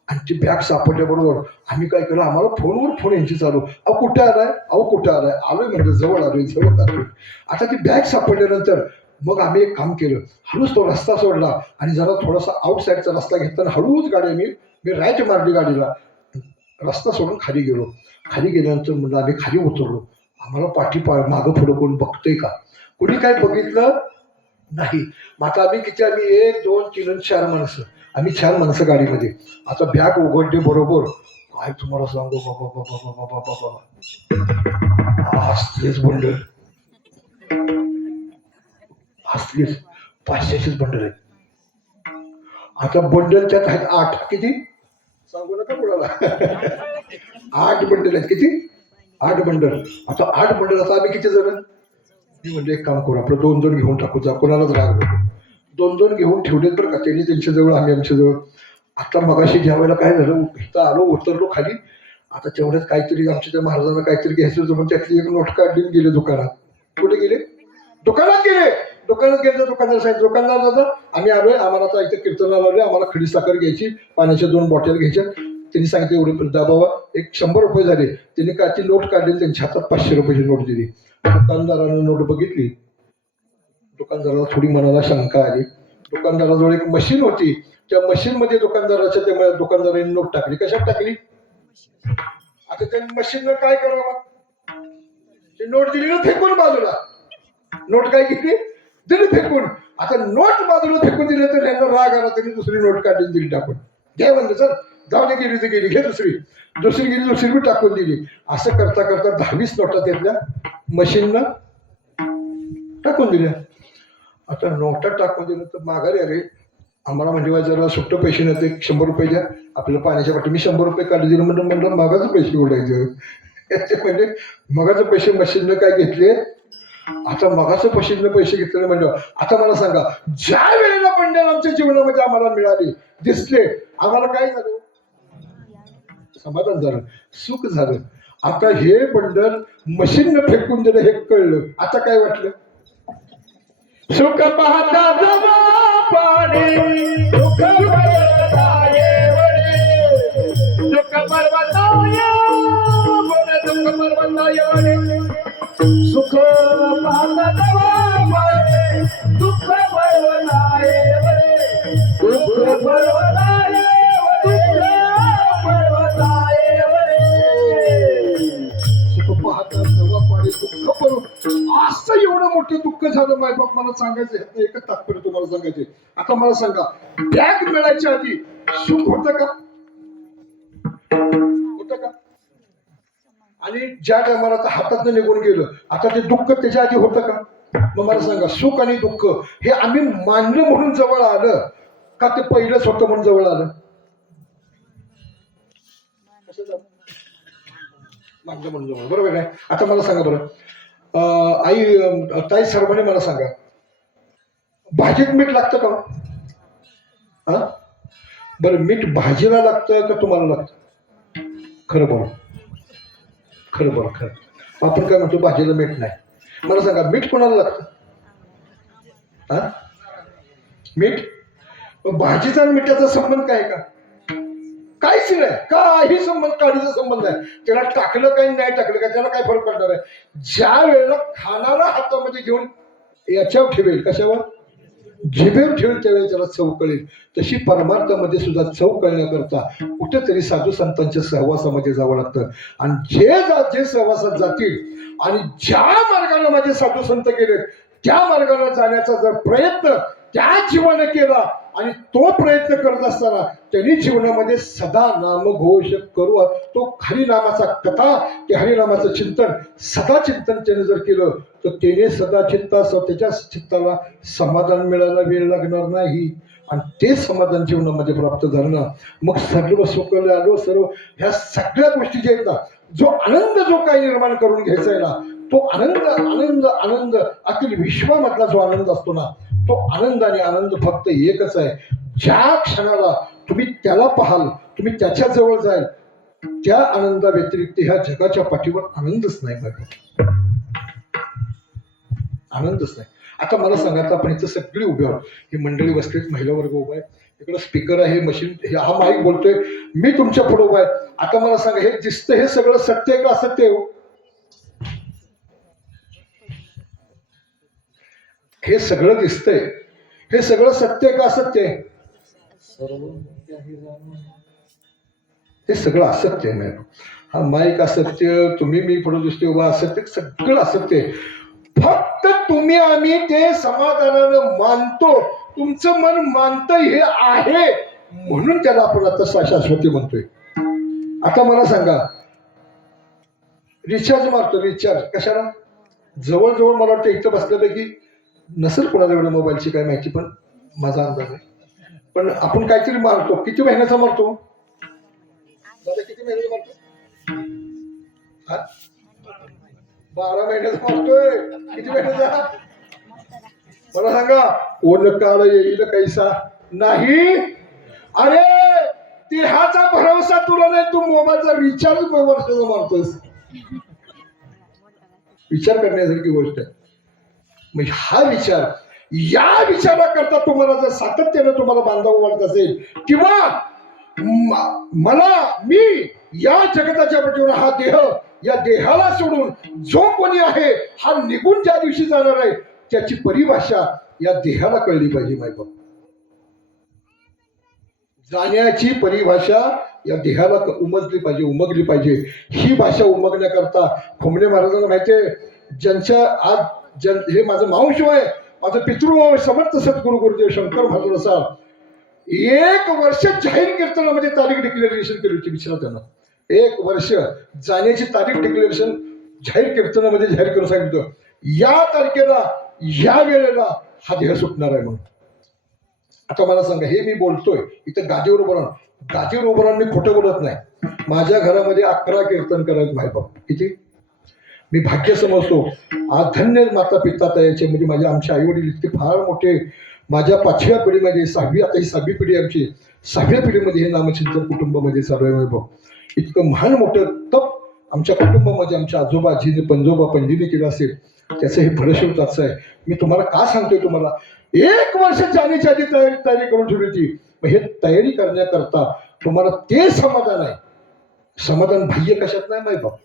आणि ती बॅग सापडल्याबरोबर आम्ही काय केलं, आम्हाला फोनवर फोन यांची चालू, अहो कुठे आलाय, अहो कुठे आलाय, आलोय म्हणजे जवळ आलोय. आता ती बॅग सापडल्यानंतर मग आम्ही एक काम केलं, हळूच तो रस्ता सोडला आणि जरा थोडासा आउटसाईडचा रस्ता घेतला. हळूच गाडी मी राईट मारली गाडीला, रस्ता सोडून खाली गेलो. खाली गेल्यानंतर म्हणजे आम्ही खाली उतरलो. आम्हाला मागं पुढं कोण बघतोय का? कोणी काय बघितलं नाही. मग आता आम्ही किती, आम्ही 1 2 3 4 माणसं, आम्ही 4 माणसं गाडीमध्ये. आता बॅग उघडले बरोबर, काय तुम्हाला सांगू बाबा बाबा बाबा बाबा, असलेच बंडल, असलेच 500चेच बंडल आहेत. आता बंडल त्यात आहेत 8. किती सांगू नका कुणाला. 8 बंडल आहेत. किती? 8 बंडल. आता 8 बंडल. आता आम्ही किती जण? मी म्हणजे एक काम करू, आपलं 2 घेऊन टाकू, जा कोणालाच राग नको. 2 घेऊन ठेवलेत बरं का, त्यांनी त्यांच्याजवळ, आम्ही आमच्याजवळ. आता मगाशी ज्या वेळेला काय झालं, इथं आलो, उतरलो खाली. आता तेवढ्यात काहीतरी आमच्या त्या महाराजांना काहीतरी घ्यायचं होतं, पण त्यातली एक नोट काढली गेले दुकानात. कुठे गेले? दुकानात गेले. दुकानात गेलं, दुकानदार सांगितलं, दुकानदार दादा आम्ही आलोय, आम्हाला आता इथे कीर्तनाला आलोय, आम्हाला खडी साखर घ्यायची, पाण्याच्या 2 बॉटल घ्यायच्या. त्यांनी सांगितलं एवढे दाबावा, एक 100 रुपये झाले. त्यांनी काय ती नोट काढली, त्यांच्या हातात 500 रुपयाची नोट दिली. दुकानदारानं नोट बघितली. दुकानदाराला थोडी मनाला शंका आली. दुकानदाराजवळ एक मशीन होती, त्या मशीन मध्ये दुकानदाराने नोट टाकली. कशात टाकली? आता त्या मशीननं काय करावं? ते नोट दिली ना फेकून बाजूला. नोट काय केली? दिली फेकून. आता नोट बाजूला फेकून दिली तर यांना राग आला, त्यांनी दुसरी नोट काढली दिली टाकून. घ्या म्हणलं, सर जाऊ दे, गेली तर गेली, घे दुसरी. दुसरी गेली, दुसरी बी टाकून दिली. असं करता करता 10-20 नोटा त्यातल्या मशीननं टाकून दिल्या. आता नोटा टाकून दिलं तर माघारी आले. आम्हाला म्हणजे जरा सुट्ट पैसे नव्हते, 100 रुपये द्या आपल्याला पाण्याच्या वाटी. मी 100 रुपये काढले दिलं, म्हणलं मगाचं पैसे उडायचं. म्हणजे मगाचं पैसे मशीननं काय घेतले. आता मगाचं मशीननं पैसे घेतले म्हणजे आता मला सांगा, ज्या वेळेला पंढर आमच्या जीवनामध्ये आम्हाला मिळाले, दिसले, आम्हाला काय झालं? समाधान झालं, सुख झालं. आता हे बंडल मशीननं फेकून दिलं हे कळलं. आता काय वाटलं? सुख पाहता जमा पाणी दुःख पर्वताये वडे दुःख पर्वताये वडे दुःख पर्वताये वडे सुख पाहता जमा पाणी दुःख पर्वताये वडे दुःख पर्वताये दुःख पर्वताये वडे सुख पाहता तेव्हा पाणी दुःख पडून असं एवढं मोठं दुःख झालं मायबाप. मला सांगायचं ह्यातनं एकच तात्पर्य तुम्हाला सांगायचे. आता मला सांगा, बॅग मिळायच्या आधी सुख होतं का? होतं का? आणि ज्या टायमाला आता हातातनं निघून गेलं, आता ते दुःख त्याच्या आधी होतं का? मग मला सांगा, सुख आणि दुःख हे आम्ही मानलं म्हणून जवळ आलं का ते पहिलंच होतं म्हणून जवळ आलं? कसं झालं? मानलं म्हणून जवळ, बरोबर आहे. आता मला सांगा बरं, ताई सर्वांनी मला सांगा, भाजीत मीठ लागतं का? हा, बरं, मीठ भाजीला लागतं का तुम्हाला लागतं? खरं बोला, खरं बोला, खरं. आपण काय म्हणतो भाजीला मीठ नाही. मला सांगा, मीठ कोणाला लागतं? हा, मीठ. भाजीचा आणि मिठाचा संबंध काय का? काहीच नाही, काही संबंध, काडीचा संबंध नाही. त्याला टाकलं काही नाही टाकलं काय त्याला काय फरक पडणार आहे? ज्या वेळेला खाणारा हातामध्ये घेऊन याच्यावर ठेवेल, कशावर? जिभेवर ठेवेल, त्यावेळेला त्याला चव कळेल. तशी परमार्थामध्ये सुद्धा चव कळण्याकरता कुठेतरी साधू संतांच्या सहवासामध्ये जावं लागतं. आणि जे सहवासात जातील आणि ज्या मार्गाने माझे साधू संत गेले त्या मार्गाने जाण्याचा जर प्रयत्न त्या जीवाने केला आणि तो प्रयत्न करत असताना त्यांनी जीवनामध्ये सदा नामघोष करू, तो हरिनामाचा कथा, ते हरिनामाचं चिंतन, सदा चिंतन त्याने जर केलं तर त्याने सदा चित्ता त्याच्या चित्ताला समाधान मिळायला वेळ लागणार नाही. आणि ते समाधान जीवनामध्ये प्राप्त झालं ना, मग सर्व सुख आलो, सर्व ह्या सगळ्या गोष्टी ज्या आहेत ना, जो आनंद जो काही निर्माण करून घ्यायचा आहे ना, तो आनंद आनंद आनंद अखिल विश्वामधला जो आनंद असतो ना, तो आनंद आणि आनंद फक्त एकच आहे. ज्या क्षणाला तुम्ही त्याला पाहाल, तुम्ही त्याच्या जवळ जाल, त्या आनंदा व्यतिरिक्त ह्या जगाच्या पाठीवर आनंदच नाही. आनंदच नाही. आता मला सांगा, आता आपण इथं सगळी उभे आहोत, ही मंडळी बसलीत, महिला वर्ग उभा आहे, इकडं स्पीकर आहे, मशीन, हा माईक बोलतोय, मी तुमच्या पुढे उभा आहे. आता मला सांगा, हे दिसतं हे सगळं सत्य आहे का असत्य आहे? हे सगळं दिसतंय, हे सगळं सत्य का असत्य आहे? हे सगळं असत्य आहे. हा माईक असत्य, तुम्ही मी पुढे दिसतोय उभा असत्य, सगळं असत्य आहे. फक्त तुम्ही आम्ही ते समाधानानं मानतो, तुमचं मन मानतं हे आहे म्हणून त्याला आपण आता शाश्वती म्हणतोय. आता मला सांगा, रिचार्ज मारतो, रिचार्ज कशाला? जवळजवळ मला वाटतं इथं बसल्यापैकी नसेल कोणाला एवढं मोबाईलची काय माहिती, पण माझा अंदाज आहे. पण आपण काहीतरी मारतो, किती महिन्याचा मारतो दादा? किती महिन्याचा मारतो? 12 महिन्याचा मारतोय. किती महिन्याचा? मला सांगा, ओन काळ येईल कैसा नाही. अरे देहाचा भरोसा तुला नाही, तू मोबाईलचा रिचार्ज वर्षाचा मारतोस. विचार करण्यासारखी गोष्ट आहे. मग हा विचार, या विचाराकरता तुम्हाला जर सातत्यानं तुम्हाला बांधावं वाटत असेल, किंवा मी या जगताच्या पाठीवर हा देह, या देहाला सोडून जो कोणी आहे हा निघून ज्या दिवशी जाणार आहे, त्याची परिभाषा या देहाला कळली पाहिजे. मायबाप, जाण्याची परिभाषा या देहाला उमगली पाहिजे. ही भाषा उमगण्याकरता खोमणे महाराजांना माहितीये, ज्यांच्या आज हे माझं मावशी आहे, माझं पितृ समर्थ सद्गुरु गुरुदेव शंकर महाराज असा 1 वर्ष जाहीर कीर्तनामध्ये तारीख डिक्लेरेशन केली होती. विचारा त्यांना, 1 वर्ष जाण्याची तारीख डिक्लेरेशन जाहीर कीर्तनामध्ये जाहीर करून सांगितलं, या तारखेला या वेळेला हा देह सुटणार आहे म्हणून. आता मला सांगा, हे मी बोलतोय इथं गादीवर उभं राहून, गादीवर उभं राहून मी खोटं बोलत नाही. माझ्या घरामध्ये 11 कीर्तन करायचं मायबाप. किती मी भाग्य समजतो. आज धन्य माता पिता याचे, म्हणजे माझे आमचे आई वडील इतके फार मोठे. माझ्या 5व्या पिढीमध्ये 6वी, आता ही 7वी पिढी आमची, 6व्या पिढीमध्ये हे नामचिंतन कुटुंबामध्ये चालू आहे. इतकं महान मोठं तप आमच्या कुटुंबामध्ये आमच्या आजोबाजीने पंजोबा-पंजीने केलं असेल, त्याचं हे फलस्वरूप आहे. मी तुम्हाला का सांगतोय, तुम्हाला 1 वर्ष जाण्याच्या आधी तयारी करून ठेवली होती. मग हे तयारी करण्याकरता तुम्हाला ते समाधान आहे. समाधान बाह्य कशात नाही माहिती बाप.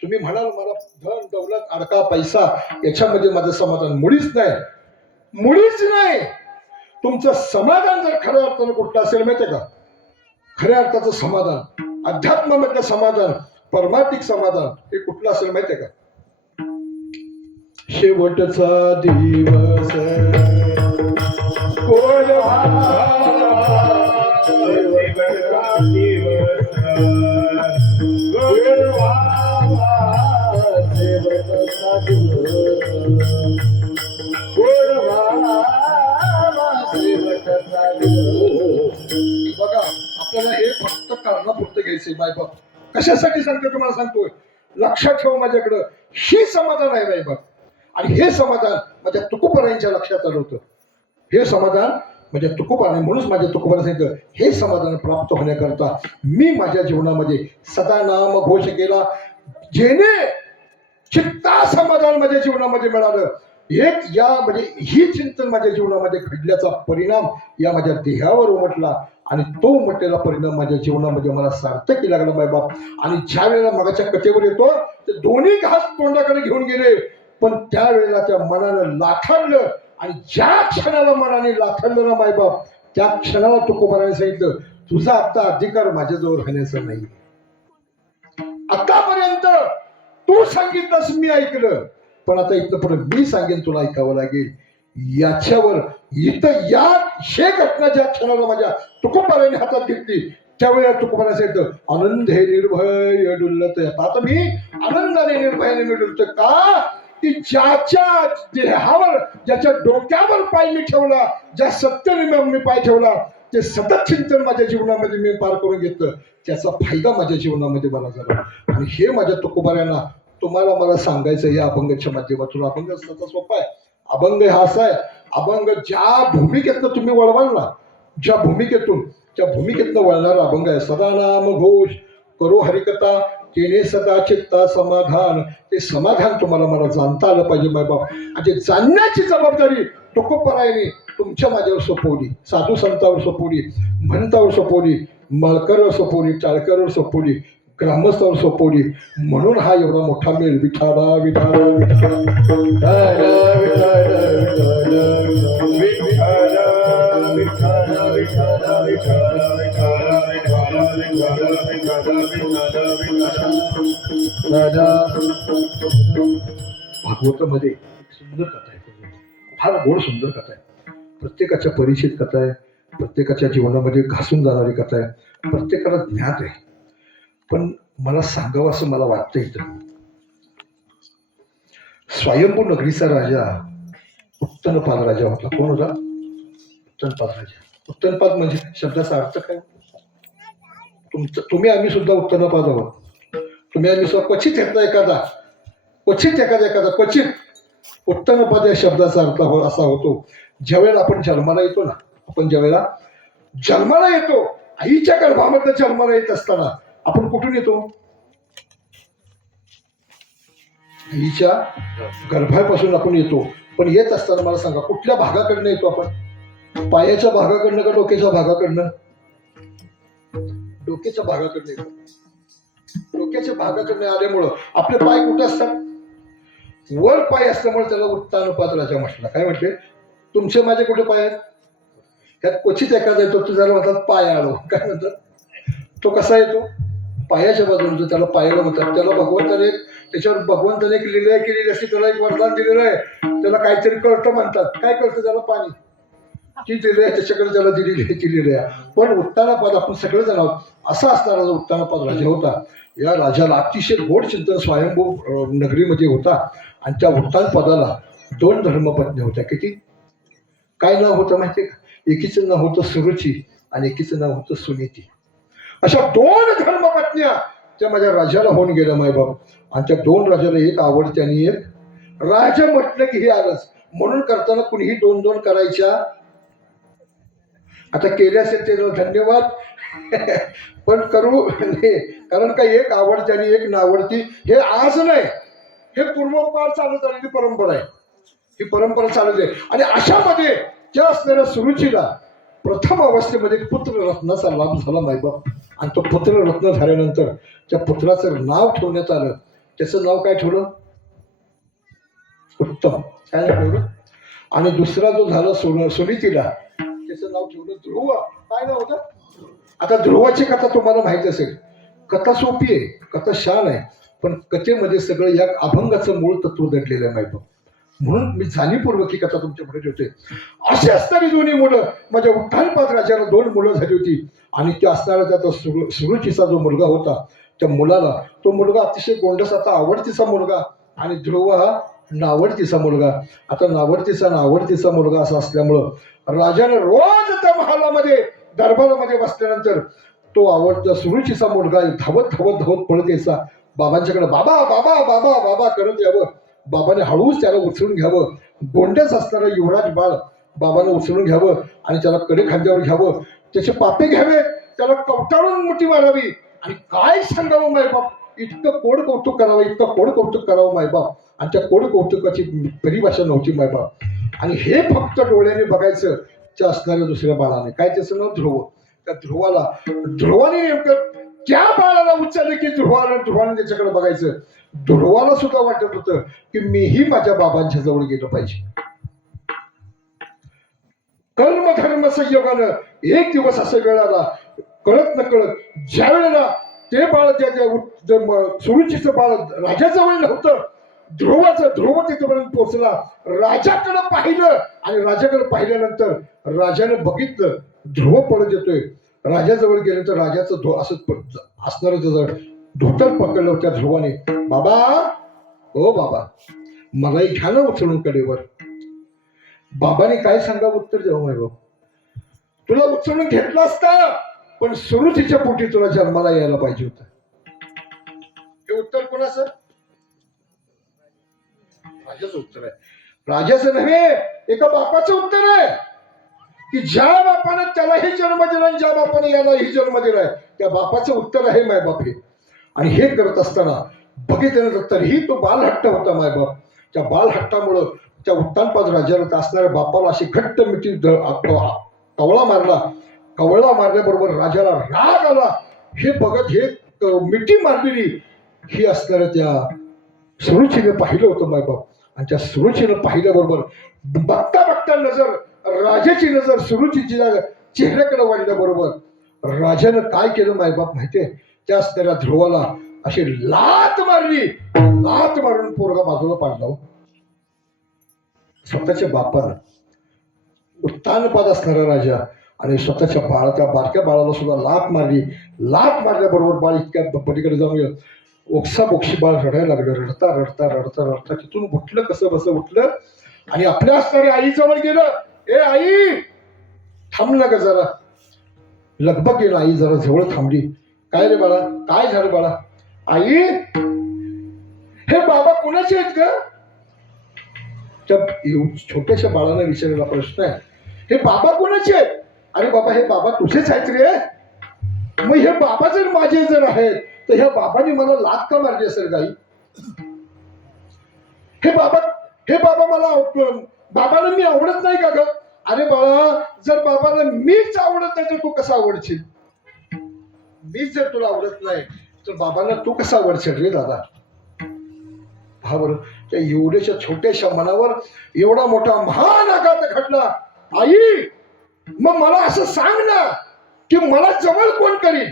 तुम्ही म्हणाल मला धन दौलत अडका पैसा याच्यामध्ये माझं समाधान मुळीच नाही. तुमचं समाधान जर खऱ्या अर्थानं कुठलं असेल माहितीये का, खऱ्या अर्थाचं समाधान, अध्यात्मामधलं समाधान, परमार्थिक समाधान हे कुठलं असेल माहितीये का, शेवटचा दिवस कोण बघा, आपल्याला हे फक्त कारणापुरतं घ्यायचंय बायबाप. कशासाठी सांगतोय तुम्हाला सांगतोय, लक्षात ठेवा माझ्याकडं ही समाधान आहे बायबाप. आणि हे समाधान माझ्या तुकोबारायांच्या लक्षात आलं होतं. हे समाधान माझ्या तुकोबाने, म्हणूनच माझ्या तुकोबाने सांगितलं, हे समाधान प्राप्त होण्याकरता मी माझ्या जीवनामध्ये सदा नाम घोष केला, जेणे चित्ता समाधान माझ्या जीवनामध्ये मिळालं. एक या म्हणजे ही चिंतन माझ्या जीवनामध्ये घडल्याचा परिणाम या माझ्या देहावर उमटला आणि तो उमटलेला परिणाम माझ्या जीवनामध्ये मला सार्थकी लागला बाप. आणि ज्या वेळेला मगाच्या कथेवर येतो ते दोन्ही घास तोंडाकडे घेऊन गेले, पण त्यावेळेला त्या मनानं लाथाडलं. आणि ज्या क्षणाला मनाने लाथाडलं ना बाप, त्या क्षणाला तुकोबाराने सांगितलं, तुझा आता अधिकार माझ्याजवळ राहण्याचा नाही. आतापर्यंत तू सांगितलंस मी ऐकलं, पण आता इथं पुढे मी सांगेन तुला ऐकावं लागेल. याच्यावर इथं या शे घटना ज्या क्षणाला माझ्या तुकोबाराने हातात घेतली त्यावेळेला तुकोबाराने सांगितलं, आनंद हे निर्भय डुलत. आता मी आनंदाने निर्भयाने मी डुलतो का, की ज्याच्या देहावर ज्याच्या डोक्यावर पाय मी ठेवला, ज्या सत्याने मी पाय ठेवला, ते सतत चिंतन माझ्या जीवनामध्ये मी पार करून घेतलं, त्याचा फायदा माझ्या जीवनामध्ये मला झाला. आणि हे माझ्या तुकोबाऱ्यांना तुम्हाला मला सांगायचं या अभंगाच्या माध्यमातून. अभंग असण्याचा सोपा आहे. अभंग हा असा आहे, अभंग ज्या भूमिकेतनं तुम्ही वळवाल ना, ज्या भूमिकेतनं वळणारा अभंग आहे. सदा नाम घोष करो हरिकथा, केने सदा चित्ता समाधान. ते समाधान तुम्हाला मला जाणता आलं पाहिजे माय बाप. आणि ते जाणण्याची जबाबदारी तुकोबारायांनी तुमच्या माझ्यावर सोपवली, साधू संतांवर सोपवली, म्हणतावर सोपवली, माळकरवर सोपवली, टाळकरवर सोपवली, ग्रामस्थावर सोपवली. म्हणून हा एवढा मोठा मेळ. विठाला विठाला भागवतामध्ये एक सुंदर कथा आहे, फार गोड सुंदर कथा आहे. प्रत्येकाच्या परिचित कथा आहे, प्रत्येकाच्या जीवनामध्ये घासून जाणारी कथा आहे, प्रत्येकाला ज्ञात आहे. पण मला सांगावं असं मला वाटतं. इथं स्वयंभू नगरीचा राजा उत्तनपाद राजा होता. कोण होता? उत्तनपाद राजा. उत्तनपाद म्हणजे शब्दाचा अर्थ काय? तुम्ही आम्ही सुद्धा उत्तनपाद आहोत. तुम्ही आम्ही सुद्धा क्वचित एखादा क्वचित उत्तनपाद या शब्दाचा अर्थ असा होतो, ज्यावेळेला आपण जन्माला येतो ना, आपण ज्यावेळेला जन्माला येतो, आईच्या गर्भामध्ये जन्माला येत असताना आपण कुठून येतो? आईच्या गर्भापासून आपण येतो. पण येत असताना मला सांगा कुठल्या भागाकडनं येतो आपण? पायाच्या भागाकडनं का डोक्याच्या भागाकडनं? डोक्याच्या भागाकडनं येतो. डोक्याच्या भागाकडनं आल्यामुळं आपले पाय कुठे असतात? वर पाय असल्यामुळे त्याला उत्तानपाद राजा म्हटलं. काय म्हटले? तुमचे माझे कुठे पाय आहेत? त्यात क्वचित एखादा येतो, तो त्याला म्हणतात पायाळो. काय म्हणतात? तो कसा येतो? पायाच्या बाजून, त्याला पायाला म्हणतात. त्याला भगवंताने एक लीला केलेली असते, त्याला एक वरदान दिलेलं आहे. त्याला काहीतरी कळतं म्हणतात. काय कळतं त्याला? पाणी. ती दिलेली आहे त्याच्याकडे, त्याला दिलेली आहे. पण उत्तानपाद आपण सगळेजण आहोत. असा असणारा जो उत्तानपाद राजा होता, या राजाला अतिशय गोड चिंतन स्वयंभू नगरीमध्ये होता. आणि त्या उत्तानपादाला 2 धर्मपत्नी होत्या. किती? काय नाव होतं माहितीये का? एकीचं नाव होतं सुरुची आणि एकीचं नाव होतं सुनीती. अशा 2 धर्मपत्न्या त्या माझ्या राजाला होऊन गेल्या मायबाप. आणि त्या 2 राजाला एक आवडते आणि एक राजा म्हटलं की हे आलंच. म्हणून करताना कुणीही 2-2 करायच्या. आता केले असेल ते धन्यवाद. पण करू नाही, कारण का एक आवडते आणि एक नावडती हे आज नाही, हे पूर्वपार चालत आलेली परंपरा आहे. ही परंपरा चालत आहे. आणि अशामध्ये त्या असणाऱ्या सुरुचीला प्रथम अवस्थेमध्ये पुत्र रत्नाचा लाभ झाला मायबाप. आणि तो पुत्र रत्न झाल्यानंतर त्या पुत्राचं नाव ठेवण्यात आलं. त्याचं नाव काय ठेवलं? उत्तम. काय नाव ठेवलं? आणि दुसरा जो झाला सुनीतीला, त्याचं नाव ठेवलं ध्रुव. काय नाव होतं? आता ध्रुवाची कथा तुम्हाला माहित असेल. कथा सोपी आहे, कथा शान आहे, पण कथेमध्ये सगळं या अभंगाचं मूळ तत्व दडलेलं आहे माहिती. म्हणून मी जाणीवपूर्वक ही कथा तुमच्या पुढे ठेवते. अशी असणारी दोन्ही मुलं, माझ्या उत्थानपाद राजाला 2 मुलं झाली होती. आणि त्या असणारा त्याचा सुरुचीचा जो मुलगा होता, त्या मुलाला, तो मुलगा अतिशय गोंडसाचा आवडतीचा मुलगा, आणि ध्रुव हा नावडतीचा मुलगा. आता नावडतीचा मुलगा असा असल्यामुळं राजाने रोज त्या महालामध्ये दरबारामध्ये बसल्यानंतर तो आवडता सुरुचीचा मुलगा धावत धावत धावत पळत यायचा बाबांच्याकडे. बाबा बाबा बाबा बाबा करत यावं. बाबाने हळूच त्याला उचलून घ्यावं. गोंडस असणारं युवराज बाळ बाबाने उचलून घ्यावं आणि त्याला कडे खांद्यावर घ्यावं. त्याचे पापे घ्यावे, त्याला कवटाळून मुठी मारावी. आणि काय सांगावं मायबाप, इतकं कोड कौतुक करावं, इतकं कोड कौतुक करावं मायबाप. आणि त्या कोड कौतुकाची परिभाषा नव्हती मायबाप. आणि हे फक्त डोळ्याने बघायचं त्या असणाऱ्या दुसऱ्या बाळाने. काय त्याचं नाव? ध्रुव. त्या ध्रुवाने नेमकं त्या बाळाला उचललं की ध्रुवाने त्याच्याकडे बघायचं. ध्रुवाला सुद्धा वाटत होतं की मीही माझ्या बाबांच्या जवळ गेलो पाहिजे. कर्म धर्म संयोगानं एक दिवस असं वेळ आला, कळत न कळत, ज्या वेळेला ते बाळ सुरुचीचं बाळ राजाजवळ नव्हतं, ध्रुव तिथपर्यंत पोहोचला. राजाकडे पाहिलं आणि राजाकडे पाहिल्यानंतर राजाने बघितलं ध्रुव पळत येतोय. राजाजवळ गेल्यानंतर राजाचं असं असणारं जर धोतर पकडलं त्या ध्रुवाने. बाबा, ओ बाबा, मलाही घ्या ना उचलून कडेवर. बाबाने काय सांगा उत्तर द्यावं माय बाबा. तुला उचलून घेतलं असता, पण सुरुचीच्या पोटी तुला जन्माला यायला पाहिजे होतं. हे उत्तर कोणाचं? राजाचं उत्तर आहे. राजाचं नव्हे, एका बापाचं उत्तर आहे की ज्या बापानं त्यालाही जन्म दिला आणि ज्या बापाने यालाही जन्म दिलाय, त्या बापाचं उत्तर आहे मायबाप हे. आणि हे करत असताना बघितलं तरीही तो बालहट्ट होता मायबाप. त्या बालहट्टामुळं त्या उत्तानपाद राजाला असणाऱ्या बापाला अशी घट्ट मिठी कवळा मारला. कवळा मारल्याबरोबर राजाला राग आला. हे बघत हे मिठी मारलेली ही असणाऱ्या त्या सुरुचीने पाहिलं होतं मायबाप. आणि त्या सुरुचीनं पाहिल्याबरोबर बघता बघता राजाची नजर सुरुचीच्या चेहऱ्याकडे वाढल्याबरोबर राजानं काय केलं मायबाप माहितीये? त्या असणाऱ्या ध्रुवाला अशी लात मारली. लात मारून पोरगा बाजूला पाडला. स्वतःच्या बापानं, उत्तानपाद असणारा राजा आणि स्वतःच्या त्या बारक्या बाळाला सुद्धा लात मारली. लात मारल्याबरोबर बाळ इतक्या पलीकडे जाऊन ओक्साबोक्षी बाळ रडायला लागलं. रडता रडता रडता रडता तिथून उठलं, कसं बस उठलं आणि आपल्या असणाऱ्या आईजवळ गेलं. ए आई, थांब ना ग जरा. लगबग गेलं. आई जरा जवळ थांबली. काय रे बाळा, काय झालं बाळा? आई, हे बाबा कोणाचे आहेत ग? त्या छोट्याशा बाळाला विचारलेला प्रश्न आहे, हे बाबा कोणाचे आहेत? अरे बाबा, हे बाबा तुझेच आहेत रे. मग हे बाबा जर माझे जर आहेत तर ह्या बाबांनी मला लात का मारली असेल गाई? हे बाबा मला बाबाला मी आवडत नाही का ग? अरे बाळा, जर बाबाला मीच आवडत नाही तर तू कसा आवडशील? मीच जर तुला आवडत नाही तर बाबांना तू कसा आवडशील रे दादा? हा बरं, त्या एवढ्याशा छोट्याशा मनावर एवढा मोठा महान आघात घडला. आई, मग मला असं सांग ना की मला जवळ कोण करील?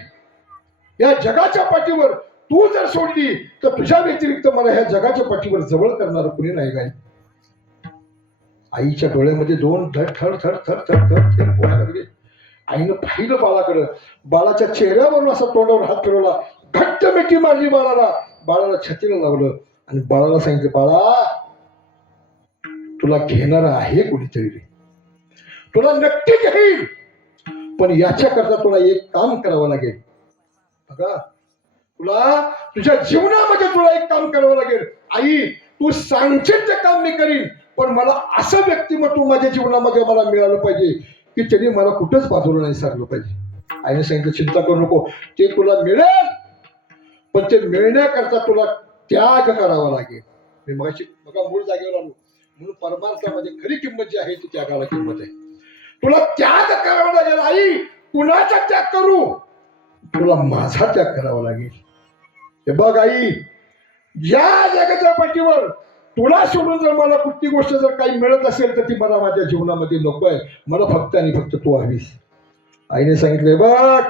या जगाच्या पाठीवर तू जर सोडली तर तुझ्या व्यतिरिक्त मला ह्या जगाच्या पाठीवर जवळ करणार कुणी नाही काय? आईच्या डोळ्यामध्ये 2 थर थर थर थर थर थर थर पोहायला लागले. आईनं पाहिलं बाळाकडं. बाळाच्या चेहऱ्यावरून असा तोंडावर हात फिरवला, घट्ट मिठी मारली बाळाला छातीला लावलं आणि बाळाला सांगितलं, बाळा, तुला घेणार आहे कोणीतरी रे. तुला नक्की घेईल, पण याच्याकरता तुला एक काम करावं लागेल. बघा, तुझ्या जीवनामध्ये तुला एक काम करावं लागेल. आई, तू सांगशील ते काम मी करीन, पण मला असं व्यक्तिमत्व माझ्या जीवनामध्ये मला मिळालं पाहिजे की त्यांनी मला कुठंच बाजूला नाही सारलं पाहिजे. आईने सांगितलं चिंता करू नको, ते तुला मिळेल, पण ते मिळण्याकरता तुला त्याग करावा लागेल. मी बघा मूळ जागेवर आलो. म्हणून परमार्थामध्ये खरी किंमत जी आहे ती त्यागाला किंमत आहे. तुला त्याग करावा लागेल. आई कुणाचा त्याग करू? तुला माझा त्याग करावा लागेल. हे बघ आई, या जगाच्या पाठीवर तुला सोडून जर मला कुठली गोष्ट जर काही मिळत असेल तर ती मला माझ्या जीवनामध्ये नको आहे. मला फक्त आणि फक्त तू हवीस. आईने सांगितलंय बघ,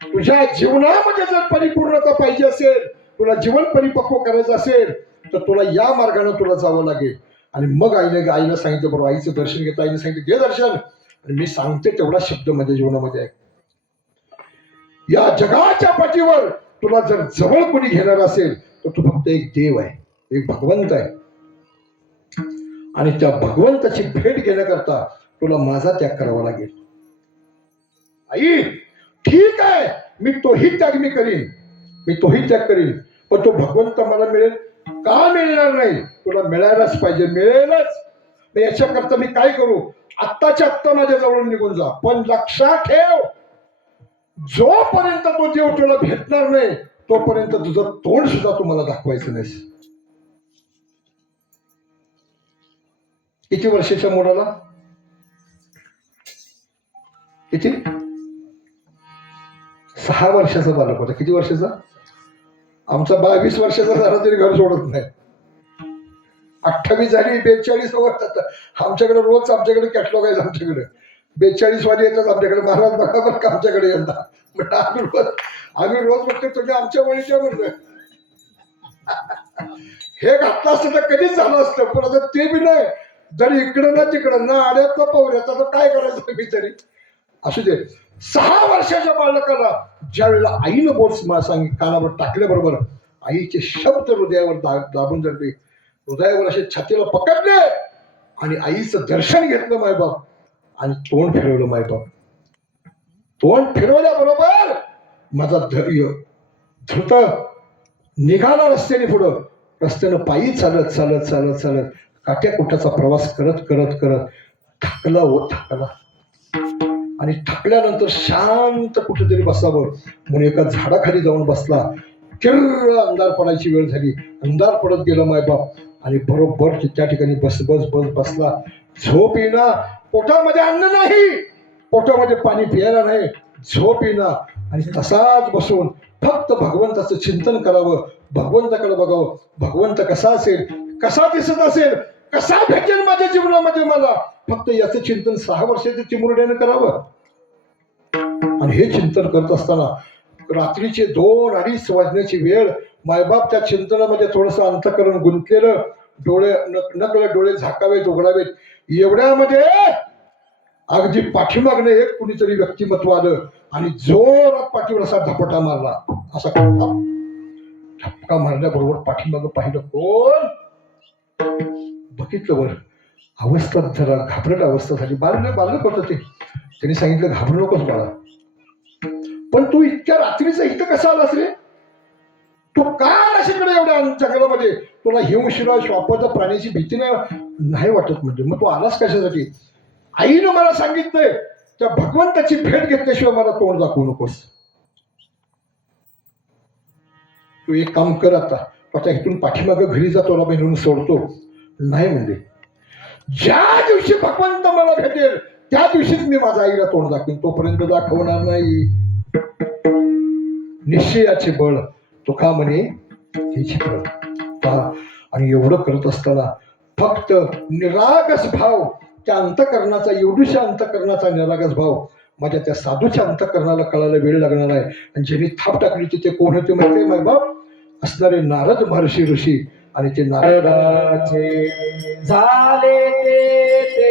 तुझ्या जीवनामध्ये जर परिपूर्णता पाहिजे असेल, तुला जीवन परिपक्व करायचं असेल तर तुला या मार्गाने तुला जावं लागेल. आणि मग आईला सांगितलं बरोबर, आईचं दर्शन घेतं. आईने सांगितलं घे दर्शन, आणि मी सांगते तेवढा शब्द माझ्या जीवनामध्ये आहे. या जगाच्या पाठीवर तुला जर जवळ कोणी घेणार असेल तर तू फक्त एक देव आहे, एक भगवंत आहे. आणि त्या भगवंताची भेट घेण्याकरता तुला माझा त्याग करावा लागेल. आई ठीक आहे, मी तोही त्याग करीन, पण तो भगवंत मला मिळेल का? मिळणार नाही. तुला मिळायलाच पाहिजे, मिळेलच. मग याच्याकरता मी काय करू? आत्ताच्या आत्ता माझ्या जवळून निघून जा. पण लक्षात ठेव, जोपर्यंत तो देव तुला भेटणार नाही तोपर्यंत तुझं तोंड सुद्धा तुम्हाला दाखवायचं नाही. किती वर्षाच्या मुलाला? किती? 6 वर्षाचा बालक होता. किती वर्षाचा? आमचा 22 वर्षाचा झाला तरी घर सोडत नाही. 28 झाली, 42 वर्षाचा. आमच्याकडे कॅटलॉग आहे. आमच्याकडे 42 वाली येतात आमच्याकडे. महाराज बघा बरं का आमच्याकडे यंदा. आम्ही रोज बघतो तुम्ही आमच्या वळीच्या म्हणलं हे घातलं असतं तर कधीच झालं असतं. पण आता ते बी नाही. जरी इकडं ना तिकडं ना आड्यात ना पवऱ्यात, तर काय करायचं मी तरी. असू दे. 6 वर्षाच्या बालकाला ज्यावेळेला आईनं बोट कानावर टाकल्याबरोबर आईचे शब्द हृदयावर दाबून धरले, हृदयावर असे छातीला पकडले आणि आईचं दर्शन घेतलं मायबाप आणि तोंड फिरवलं मायबाप. तोंड फिरवल्याबरोबर माझा धृत निघाला रस्त्यानं पायी चालत काट्या कुटाचा प्रवास करत थकला आणि थकल्यानंतर शांत कुठेतरी बसावं म्हणून एका झाडाखाली जाऊन बसला. किर्र अंधार पडायची वेळ झाली. अंधार पडत गेला मायबाप आणि बरोबर त्या ठिकाणी बसला. झोप येईना, पोटामध्ये अन्न नाही, पोटामध्ये पाणी प्यायला नाही, झोप येईना. आणि तसाच बसून फक्त भगवंताचं चिंतन करावं, भगवंताकडे बघावं. भगवंत कसा असेल, कसा दिसत असेल, कसा भेटेल माझ्या जीवनामध्ये मला, फक्त याचं चिंतन 6 वर्षाच्या चिमुरड्यानं करावं. आणि हे चिंतन करत असताना रात्रीचे 2-2:30 वाजण्याची वेळ. मायबाप त्या चिंतनामध्ये थोडस अंतःकरण गुंतलेलं. नकळत डोळे झाकावेत, उघडावेत. एवढ्यामध्ये अगदी पाठीमागणे एक कुणीतरी व्यक्तिमत्व आलं आणि जोरात पाठीवर असा धपटा मारला. असा धपका मारल्याबरोबर पाठीमागं पाहिलं, कोण? बघितलं वर अवस्था जरा घाबरट अवस्था झाली. बालक होतं ते. त्यांनी सांगितलं घाबरू नकोस बाळा, पण तू इतक्या रात्रीचा इथं कसा आलास रे? तू का अशाकडे एवढ्या जंगलामध्ये? तुला हिंशिरा श्वापद प्राण्याची भीती नाही वाटत म्हणजे? मग तू आलास कशासाठी? आईनं मला सांगितलंय त्या भगवंताची भेट घेतल्याशिवाय मला तोंड दाखवू नकोस. तू एक काम कर, आता इथून पाठीमागं घरी जा, तुला बहिणून सोडतो. नाही म्हणजे ज्या दिवशी भगवंत मला भेटेल त्या दिवशीच मी माझ्या आईला तोंड दाखवेन, तोपर्यंत दाखवणार नाही. निश्चयाचे बळ तुका म्हणे हिची बळ. आणि एवढं करत असताना फक्त निरागस भाव, त्या अंतकरणाचा, एवढ्याशा अंतकरणाचा निरागस भाव माझ्या त्या साधूच्या अंतकरणाला कळायला वेळ लागणार आहे. आणि ज्यांनी थाप टाकली ते कोण होते माहिती आहे बाप? असणारे नारद महर्षी ऋषी. आणि ते नारदाचे झाले ते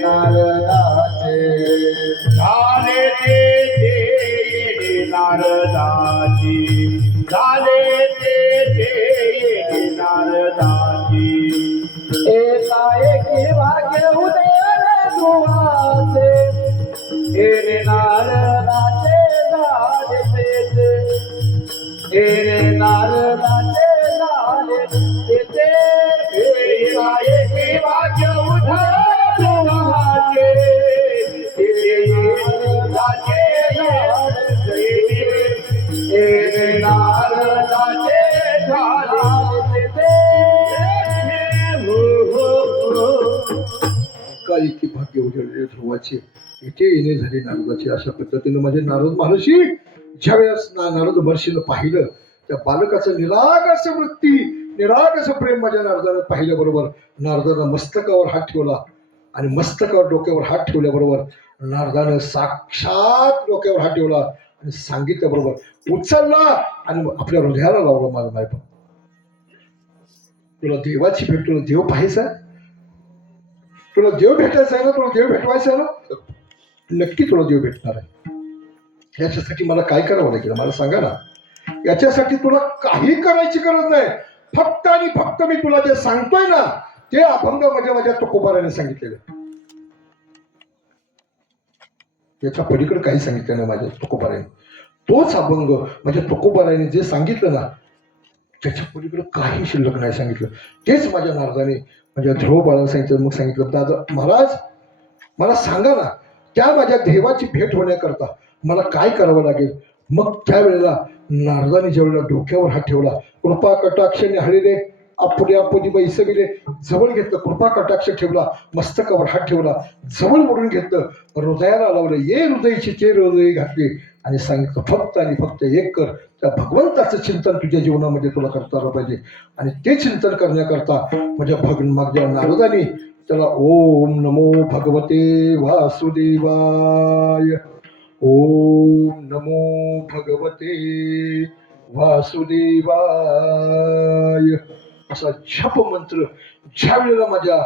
नारदाचे झाले ते नारदाची झाले ते नारदाची एकाएकी भाग्य उदय दुआचे हे नारदाचे झाले ते नारदाचे भाग्य उदय देवजळले ध्रुवाचे इथे येणे झाले नारदाचे. अशा पद्धतीनं माझे नारद महर्षी ज्यावेळेस नारद महर्षीनं पाहिलं त्या बालकाचं निरागस वृत्ती निरागस प्रेम माझ्या नारदानं पाहिल्याबरोबर नारदानं मस्तकावर हात ठेवला आणि मस्तकावर डोक्यावर हात ठेवल्याबरोबर नारदानं साक्षात डोक्यावर हात ठेवला आणि सांगितल्याबरोबर उचलला आणि आपल्या हृदयाला लावला. माझा बायपा तुला देवाची भेट तुला देव पाहायचा तुला देव भेटायचा आहे ना तुला देव भेटवायचा आहे ना नक्की तुला देव भेटणार आहे. याच्यासाठी मला काय करावं लागेल मला सांगा ना. याच्यासाठी तुला काही करायची गरज नाही. फक्त आणि फक्त मी तुला जे सांगतोय ना ते अभंग माझ्या तुकोबाराने सांगितलेलं. याच्या पलीकडे काही सांगितलं नाही माझ्या तुकोबाराने. तोच अभंग माझ्या तुकोबाराने जे सांगितलं ना त्याच्या पलीकडे काही शिल्लक नाही सांगितलं. तेच माझ्या नारदाने माझ्या ध्रुव बाळाला सांगितलं. मग सांगितलं दादा महाराज मला सांगा ना त्या माझ्या देवाची भेट होण्याकरता मला काय करावं लागेल. मग त्यावेळेला नारदाने ज्यावेळेला डोक्यावर हात ठेवला कृपा कटाक्षाने हळीले आपले आपली बैसविले जवळ घेतलं कृपा कटाक्ष ठेवला मस्तकावर हात ठेवला जवळ मोडून घेतलं हृदयाला लावलं ये हृदयची ते हृदय घातले आणि सांगितलं फक्त आणि फक्त एक कर त्या भगवंताचं चिंतन तुझ्या जीवनामध्ये तुला करता आलं पाहिजे. आणि ते चिंतन करण्याकरता माझ्या नारदाने त्याला ओम नमो भगवते वासुदेवाय ओम नमो भगवते वासुदेवाय असा जप मंत्र ज्या वेळेला माझ्या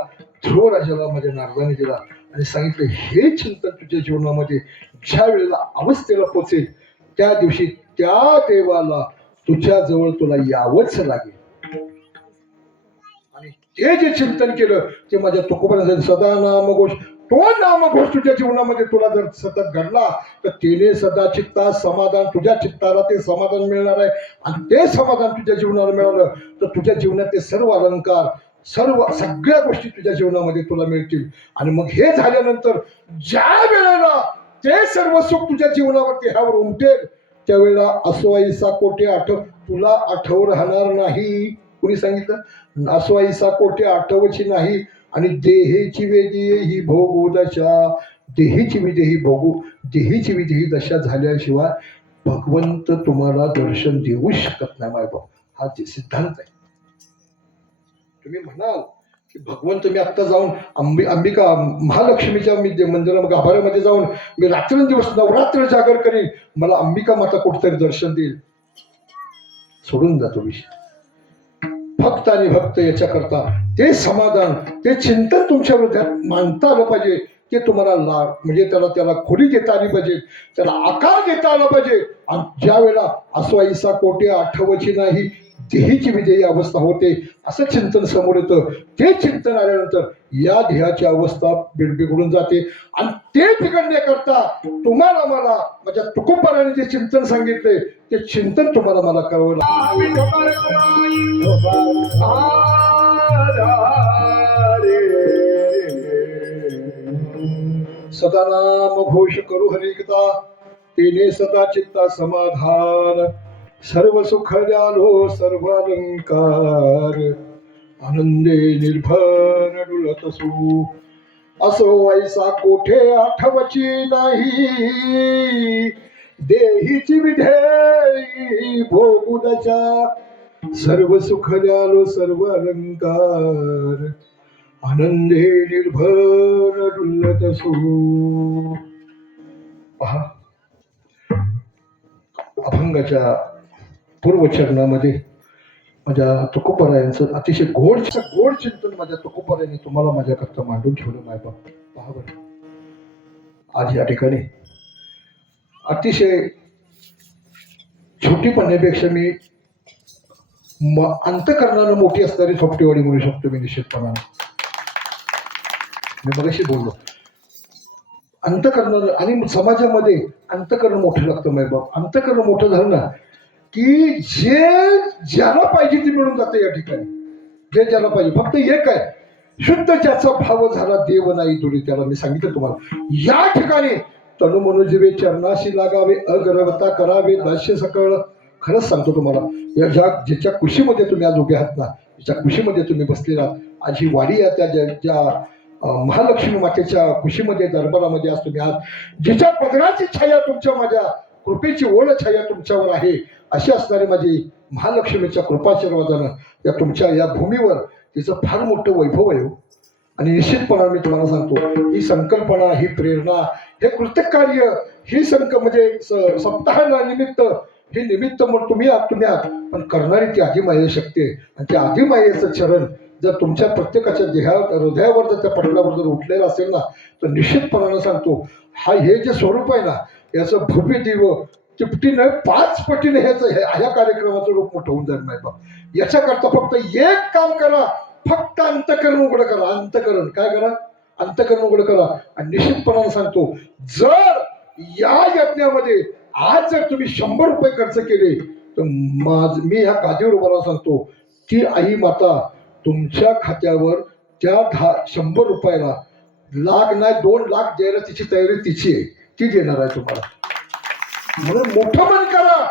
ध्रुवराजाला माझ्या नारदाने दिला आणि सांगितलं हे चिंतन तुझ्या जीवनामध्ये ज्या वेळेला अवस्थेला पोचेल त्या दिवशी त्या देवाला तुझ्या जवळ तुला यावंच लागेल. आणि ते जे चिंतन केलं ते माझ्या तुकोबाने सदा नामघोष तो नामघोष तुझ्या जीवनामध्ये तुला जर सतत घडला तर तेने सदा चित्ता समाधान तुझ्या चित्ताला ते समाधान मिळणार आहे. आणि ते समाधान तुझ्या जीवनाला मिळालं तर तुझ्या जीवनातले सर्व अलंकार सगळ्या गोष्टी तुझ्या जीवनामध्ये तुला मिळतील. आणि मग हे झाल्यानंतर ज्या वेळेला ते सर्व सुख तुझ्या जीवनावरती ह्यावर उमटेल त्यावेळेला असो कोटे तुला आठव राहणार नाही. कुणी सांगितलं असो कोटे आठवची नाही. आणि देहेची वेदी ही भोगू दशा देहीची विदेही भोगू देहीची विदेही दशा झाल्याशिवाय भगवंत तुम्हाला दर्शन देऊ शकत नाही. मायबाप हा सिद्धांत आहे. तुम्ही म्हणाल की भगवंत मी आत्ता जाऊन अंबिका महालक्ष्मीच्या मंदिरा गाभाऱ्यामध्ये जाऊन मी रात्रंदिवस नवरात्र जागर करीन मला अंबिका माता कुठतरी दर्शन देईल. सोडून जातो विषय. भक्त आणि भक्त याच्याकरता ते समाधान ते चिंतन तुमच्या हृदयात मानता आलं पाहिजे. ते तुम्हाला म्हणजे त्याला खोली देता आली पाहिजे त्याला आकार देता आला पाहिजे. आणि ज्या वेळेला असो कोटे आठवची नाही देहीची विदेही अवस्था होते असं चिंतन समोर येतं. ते चिंतन आल्यानंतर या देहाची अवस्था बिघडून जाते. आणि ते बिघडण्याकरता तुम्हाला मला माझ्या तुकोबाराने जे चिंतन सांगितले ते चिंतन तुम्हाला मला करावं लागेल. सदा नाम घोष करू हरिकता तेने सदा चित्ता समाधान सर्व सुख द्यालो सर्व अलंकार आनंदे निर्भर डुलत असू असो ऐसा कोठे आठवची नाही देहीची विधेयी भोगू दशा सर्व सुख द्यालो सर्व अलंकार आनंदे निर्भर डुलत असू. पहा अभंगाच्या पूर्वचरणामध्ये माझ्या तुकोबारायांचं अतिशय गोड चिंतन माझ्या तुकोबारायांनी तुम्हाला माझ्याकरता मांडून ठेवलं. मायबाप पहा बरं आज या ठिकाणी अतिशय छोटी म्हणण्यापेक्षा मी अंतकरणानं मोठी असणारी सोपटेवाडी म्हणू शकतो मी निश्चितपणाने. मी मगाशी बोललो अंतकरण आणि समाजामध्ये अंतकरण मोठं लागतं. मायबाप अंतकरण मोठं झालं ना की जे ज्याला पाहिजे ते मिळून जातं. या ठिकाणी जे ज्याला पाहिजे फक्त एक आहे शुद्ध ज्याचा भाव झाला देव नाही दुरी त्याला. मी सांगितलं तुम्हाला या ठिकाणी तनु मनुजीवे चरणाशी लागावे अगरवता करावे दास्य सकळ. खरंच सांगतो तुम्हाला या ज्याच्या कुशीमध्ये तुम्ही आज उभे आहात ना ज्याच्या कुशीमध्ये तुम्ही बसलेला आज ही वाडी आहे त्या ज्या महालक्ष्मी मातेच्या खुशीमध्ये दरबारामध्ये आज तुम्ही आज जिच्या पदराची छाया तुमच्या माझ्या कृपेची ओढ छाया तुमच्यावर आहे अशी असणारी माझी महालक्ष्मीच्या कृपाशीर्वादानं या तुमच्या या भूमीवर तिचं फार मोठं वैभव आहे. आणि निश्चितपणे मी तुम्हाला सांगतो ही संकल्पना ही प्रेरणा हे कृतकार्य ही म्हणजे सप्ताहाला निमित्त हे निमित्त म्हणून तुम्ही आहात पण करणारी ती आदिमाये शक्ती आहे. आणि त्या आदिमायेचं चरण जर तुमच्या प्रत्येकाच्या हृदयावर जर त्या पटलावर जर उठलेलं असेल ना तर निश्चितपणानं सांगतो हे जे स्वरूप आहे ना याचं भव्य दिव तिपटीनं 5 पटीने ह्या कार्यक्रमाचं रूप मोठं होऊन जाईल माहिती. याच्याकरता फक्त एक काम करा, फक्त अंतकरण उघडं करा. अंतकरण काय करा? अंतकरण उघडं करा. आणि निश्चितपणानं सांगतो जर या यज्ञामध्ये आज जर तुम्ही 100 रुपये खर्च केले तर मी ह्या गादीवर उभा सांगतो की आई माता तुमच्या खात्यावर त्या 100 रुपयाला लाख नाही 2 लाख द्यायला तिची तयारी तिची आहे, ती देणार आहे तुम्हाला. म्हणून मोठं मन करा.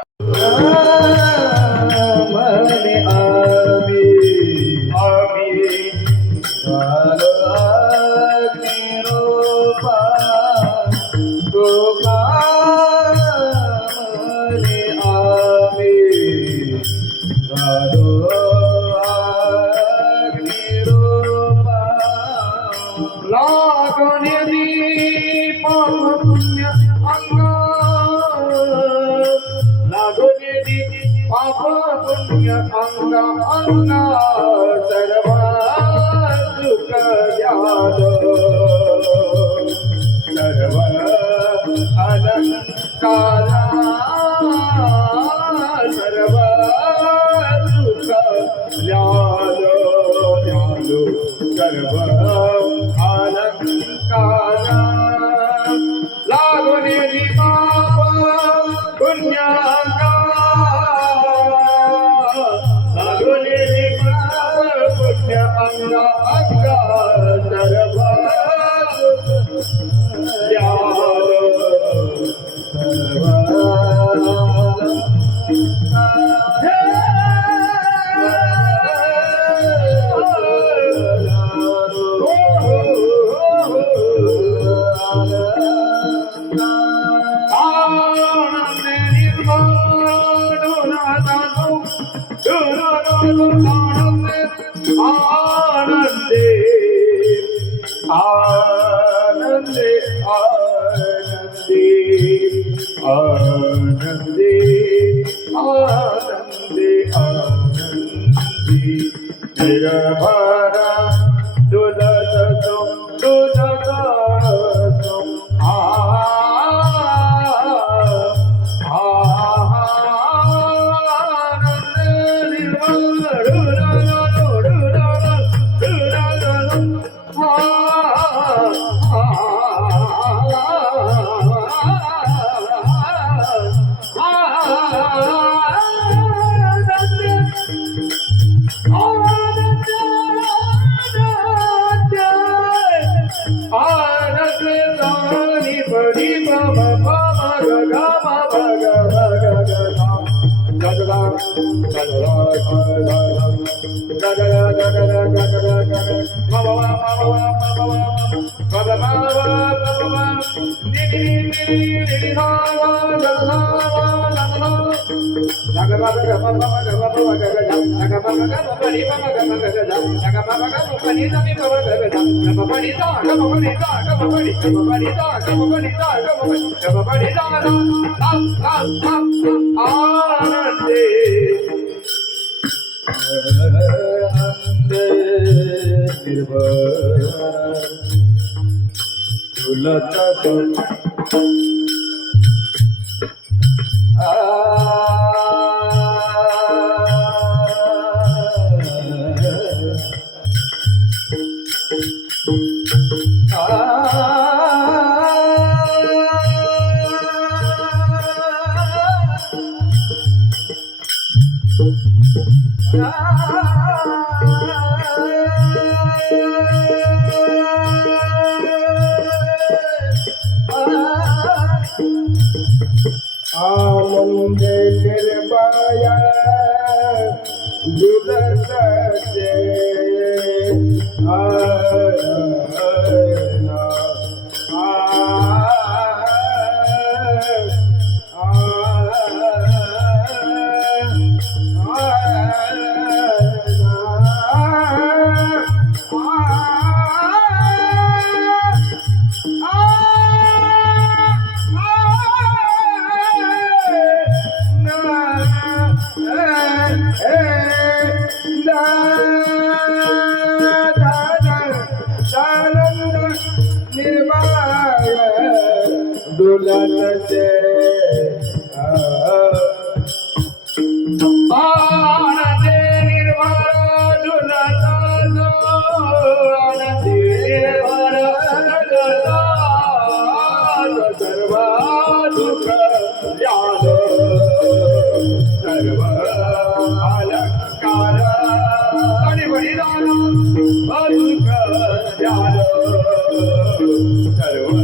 दुर्दशे डुलतचे आनंदे निर्भर डुलतो आनंदे निर्भर डुलतो सर्व दुःख जालो सर्व अलंकार आणि बलिदान दुःख जालो सर्व